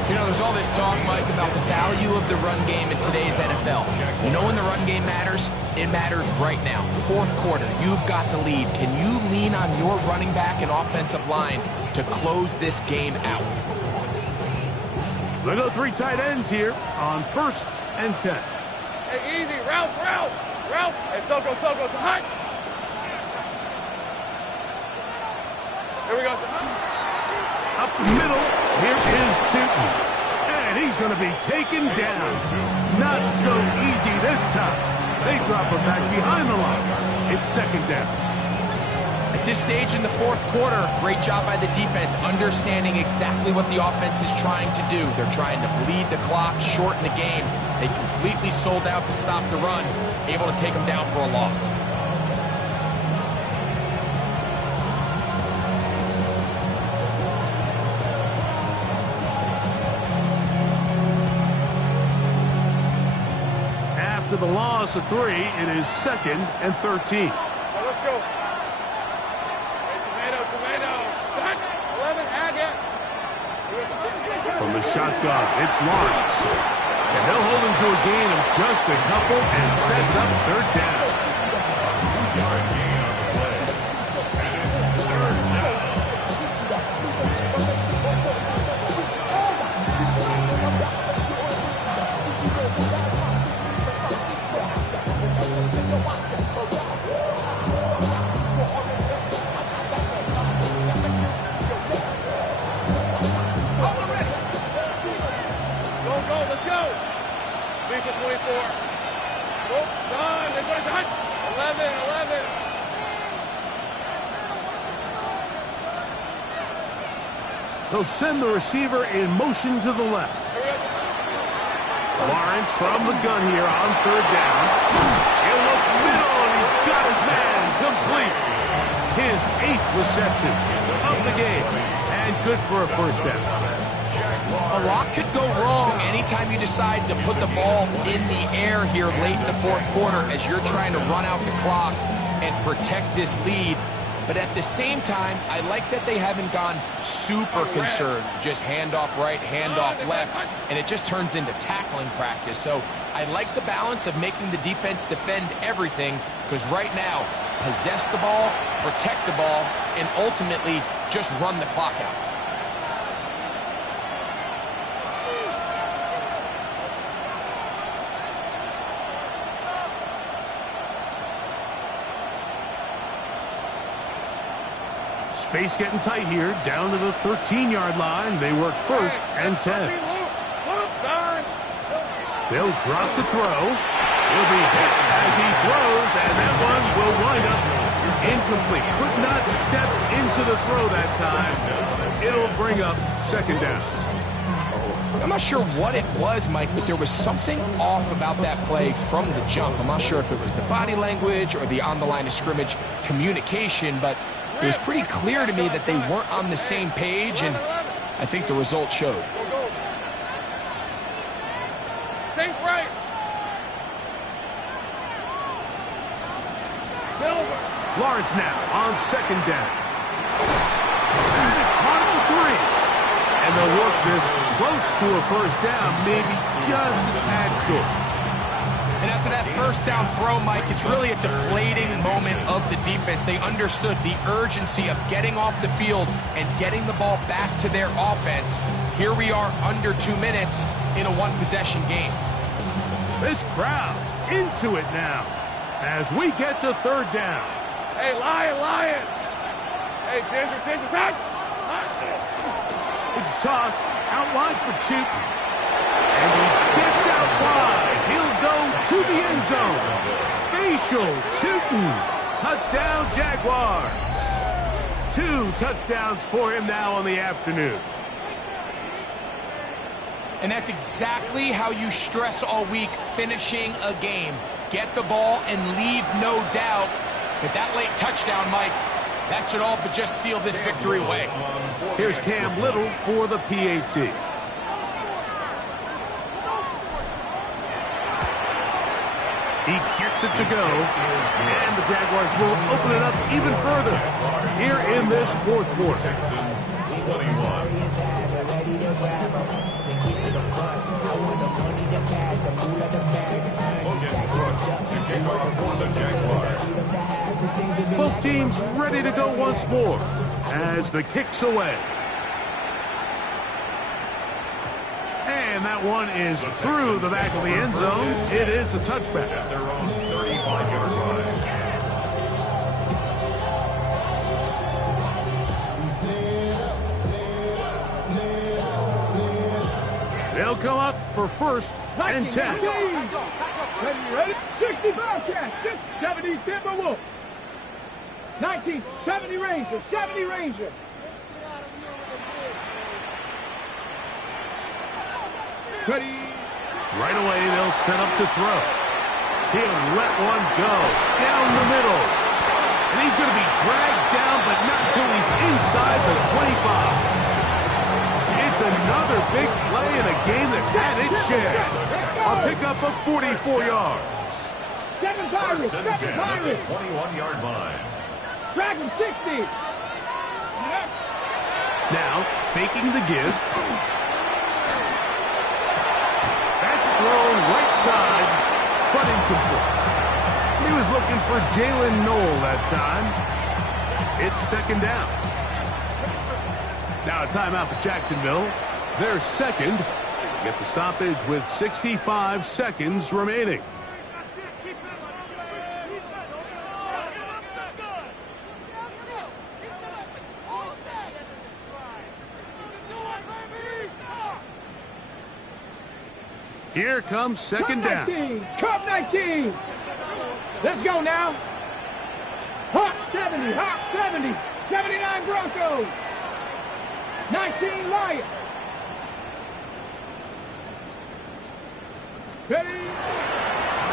You know, there's all this talk, Mike, about the value of the run game in today's NFL. You know when the run game matters? It matters right now. Fourth quarter, you've got the lead. Can you lean on your running back and offensive line to close this game out? They go 3 tight ends here on 1st and 10. Hey, easy. Ralph. Hey, Soko, hot. Here we go. Up the middle, here is Tootin. And he's going to be taken down. Not so easy this time. They drop him back behind the line. It's second down. At this stage in the fourth quarter, great job by the defense, understanding exactly what the offense is trying to do. They're trying to bleed the clock, shorten the game. They completely sold out to stop the run, able to take them down for a loss. After the loss of 3, it is 2nd and 13. Well, let's go. Hey, tomato. 11, Agate. From the shotgun, it's Lawrence. And they'll hold him to a gain of just a couple and sets up third down. 2-yard gain on the play. And it's third down. Let's go. Lisa 24. Oh, John. This one's hot. 11. They'll send the receiver in motion to the left. Lawrence from the gun here on third down. He'll look middle, and he's got his man complete. His 8th reception of the game, and good for a first down. A lot could go wrong anytime you decide to put the ball in the air here late in the fourth quarter as you're trying to run out the clock and protect this lead. But at the same time, I like that they haven't gone super concerned. Just handoff right, handoff left, and it just turns into tackling practice. So I like the balance of making the defense defend everything, because right now, possess the ball, protect the ball, and ultimately just run the clock out. Space getting tight here, down to the 13-yard line. They work 1st and 10. They'll drop the throw. He'll be hit as he throws, and that one will wind up incomplete. Could not step into the throw that time. It'll bring up second down. I'm not sure what it was, Mike, but there was something off about that play from the jump. I'm not sure if it was the body language or the on-the-line of scrimmage communication, but it was pretty clear to me that they weren't on the same page, and I think the result showed. Sink right. Silver. Lawrence now on second down. And it's caught on 3. And they'll work this close to a first down, maybe just a tad short. And after that first down throw, Mike, it's really a deflating moment of the defense. They understood the urgency of getting off the field and getting the ball back to their offense. Here we are under 2 minutes in a one-possession game. This crowd into it now. as we get to third down. Hey, Lion! Hey, Ginger, touch! It's a toss out wide for Tootin. And he gets out wide. He'll go to the end zone. Facial Tootin. Touchdown, Jaguars. 2 touchdowns for him now on the afternoon. And that's exactly how you stress all week, finishing a game. Get the ball and leave no doubt that that late touchdown, Mike, that should all but just seal this victory away. Here's Cam Little for the PAT. He gets it to go, and the Jaguars will open it up even further here in this fourth quarter. Texans 21. Both teams ready to go once more as the kick's away. And that one is through the back of the end zone. It is a touchback. At their own 35-yard line. They'll come up for first and 10. Ready? 65 catch, 70 Timberwolves. 19, 70 Rangers, 70 Rangers. Ready? Right away, they'll set up to throw. He'll let one go down the middle. And he's going to be dragged down, but not until he's inside the 25. It's another big play in a game that's had its share. A pickup of 44 yards. 7 Pirates, First and 10 7 at the Pirates. 21-yard line. Dragon 60. Now, faking the give. That's thrown right side, but incomplete. He was looking for Jalen Noel that time. It's second down. Now a timeout for Jacksonville. They're second. Get the stoppage with 65 seconds remaining. Here comes second down. 19, Cup 19. Let's go now. Hawk 70, Hawk 70. 79 Broncos. 19 Lions. Ready?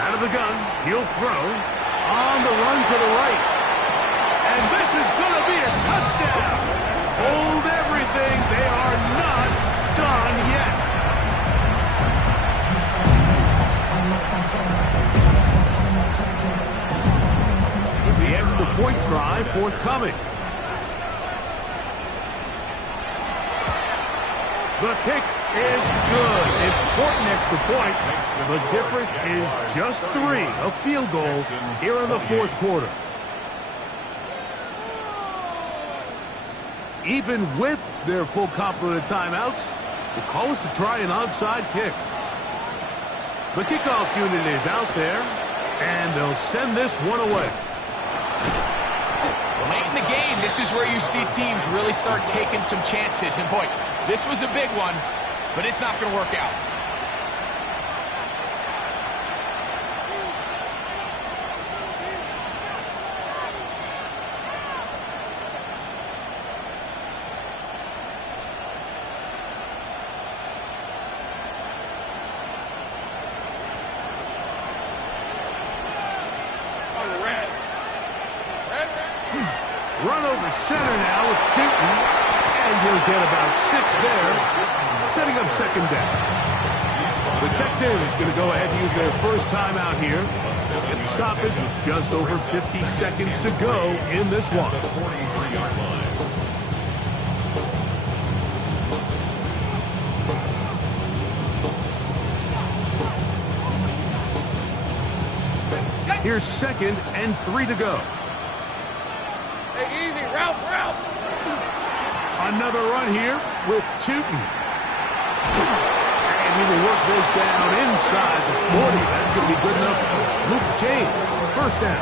Out of the gun, he'll throw. On the run to the right. And this is going to be a touchdown. Hold everything. They are not done yet. The extra point try forthcoming. The kick is good. Important extra point. The difference is just 3 of field goals here in the fourth quarter. Even with their full complement of timeouts, the call is to try an onside kick. The kickoff unit is out there, and they'll send this one away. Late in the game, this is where you see teams really start taking some chances. And boy, this was a big one, but it's not going to work out. Run over center now with Tootin, and he'll get about 6 there, setting up second down. The Texans going to go ahead and use their first timeout here. Get the stoppage with just over 50 seconds to go in this one. At the 43-yard line. Here's second and 3 to go. Hey, easy, Ralph. Another run here with Tootin. And can even work this down inside the 40. That's going to be good enough to move the chains. First down.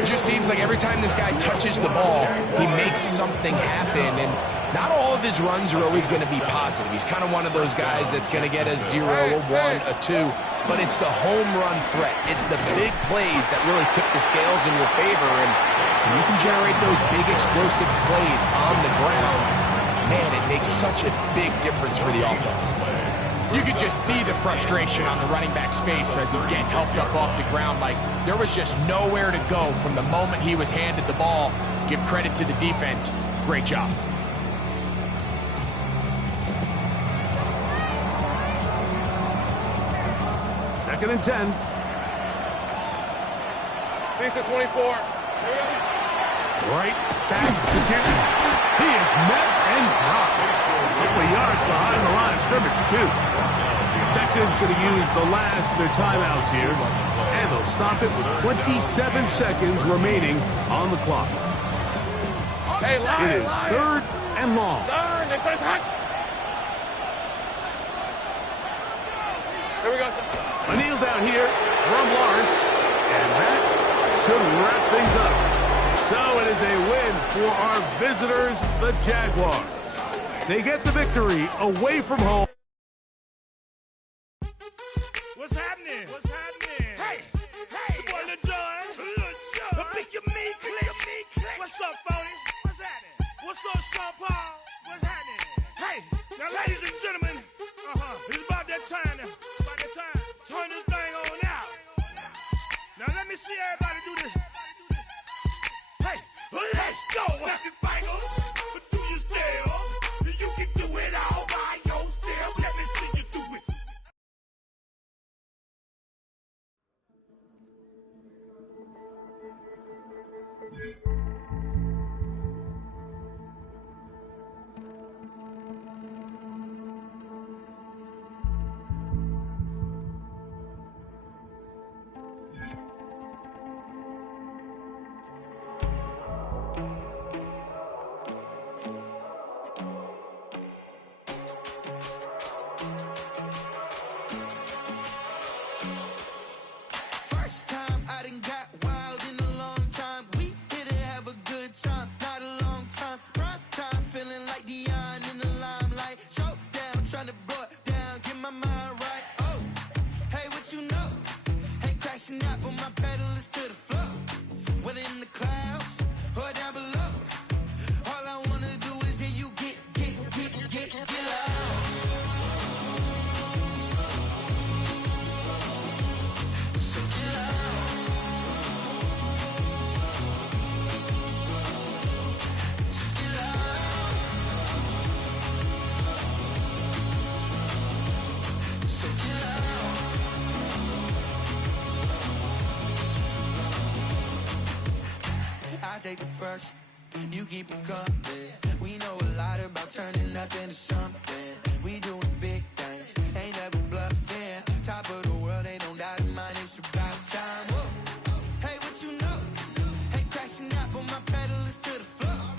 It just seems like every time this guy touches the ball, he makes something happen, and not all of his runs are always going to be positive. He's kind of one of those guys that's going to get a 0, a 1, a 2, but it's the home run threat. It's the big plays that really tip the scales in your favor, and you can generate those big explosive plays on the ground. Man, it makes such a big difference for the offense. You could just see the frustration on the running back's face as he's getting helped up off the ground. Like, there was just nowhere to go from the moment he was handed the ball. Give credit to the defense. Great job. Second and 10. Lisa 24. Right back to Jim. He is met and dropped. A couple of yards behind the line of scrimmage, too. The Texans going to use the last of their timeouts here, and they'll stop it with 27 seconds remaining on the clock. Hey, It is third and long. Here we go. A kneel down here from Lawrence, and that should wrap things up. So it is a win for our visitors, the Jaguars. They get the victory away from home. What's happening? What's happening? Hey, it's your boy Lil Jon. Pick your meat click. What's up, Phony? What's happening? What's up, Sean Paul? What's happening? Hey, now ladies and gentlemen, it's about that time. Turn this thing on out. Now let me see everybody do this. Hey, let's go. Snap your fingers, but do you still? You can do it all by yourself. Let me see you do it. First time I done got wild in a long time. We here to have a good time, not a long time. Prime time, feeling like Dion in the limelight. Showdown, trying to blow it down, get my mind right. Oh, hey, what you know? Ain't crashing out, but my pedal is to the floor. Whether in the clouds or down below, all I wanna do is hear you get loud. So get loud. So get loud. So get loud. I take the first, you keep them coming. We know a lot about turning nothing to something. We doing big things, ain't never bluffing. Top of the world, ain't no doubt in mine, it's about time. Whoa. Hey, what you know? Ain't crashing out, but my pedal is to the floor.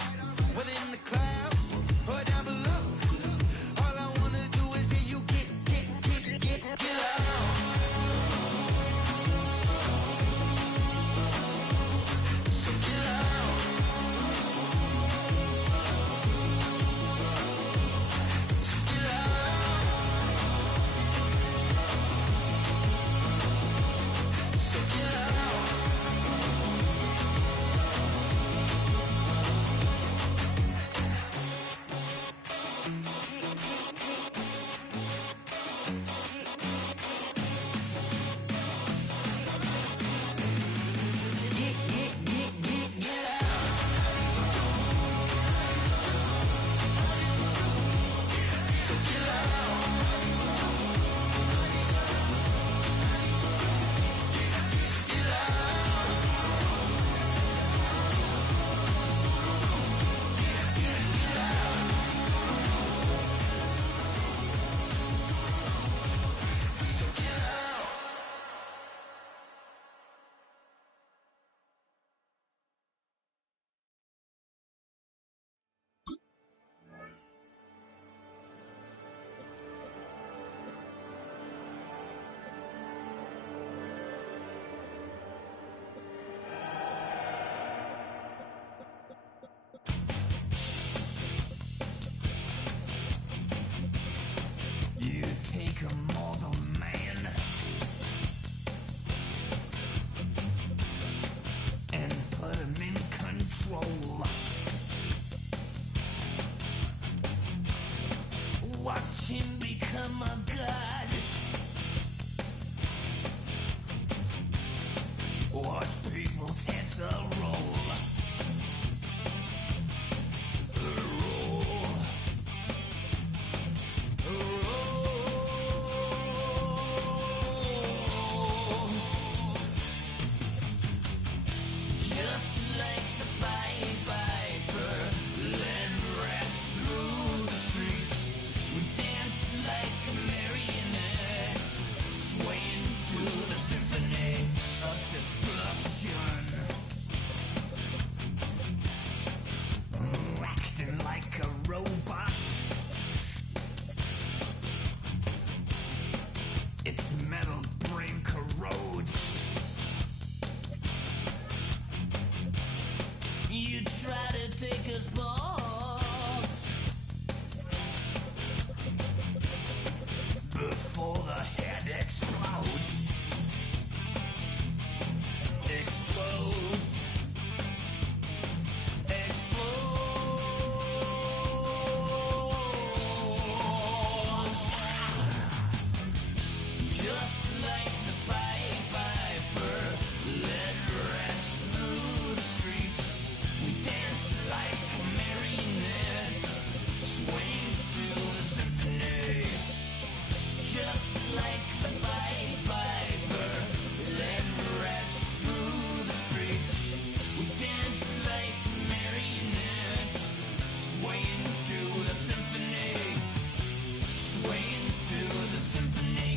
Whether in the clouds or down below, all I wanna do is hear you get loud. So get loud. So get loud. a mortal man and put him in control. Watch him become a god. Watch people's heads roll. Its metal brain corrodes. You try to take us balls before the head explodes. Explodes. Just like the Pied Piper, led rats through the streets. We dance like marionettes, swing to the symphony. Just like the Pied Piper, led rats through the streets. We dance like marionettes, swing to the symphony. Swing to the symphony.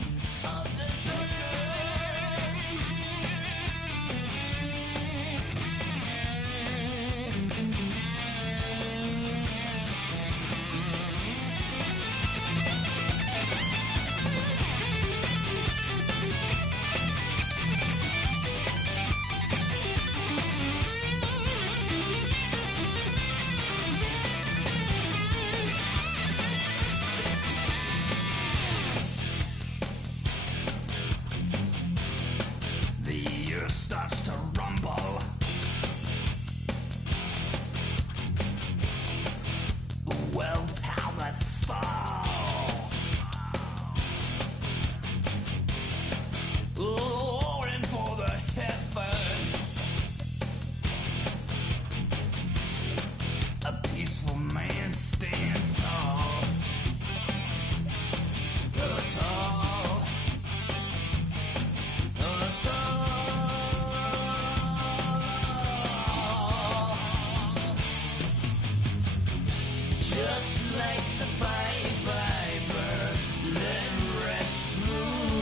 The earth starts to rumble. World powers fall. Roaring for the heavens. A peaceful man stands tall. Tall. Just like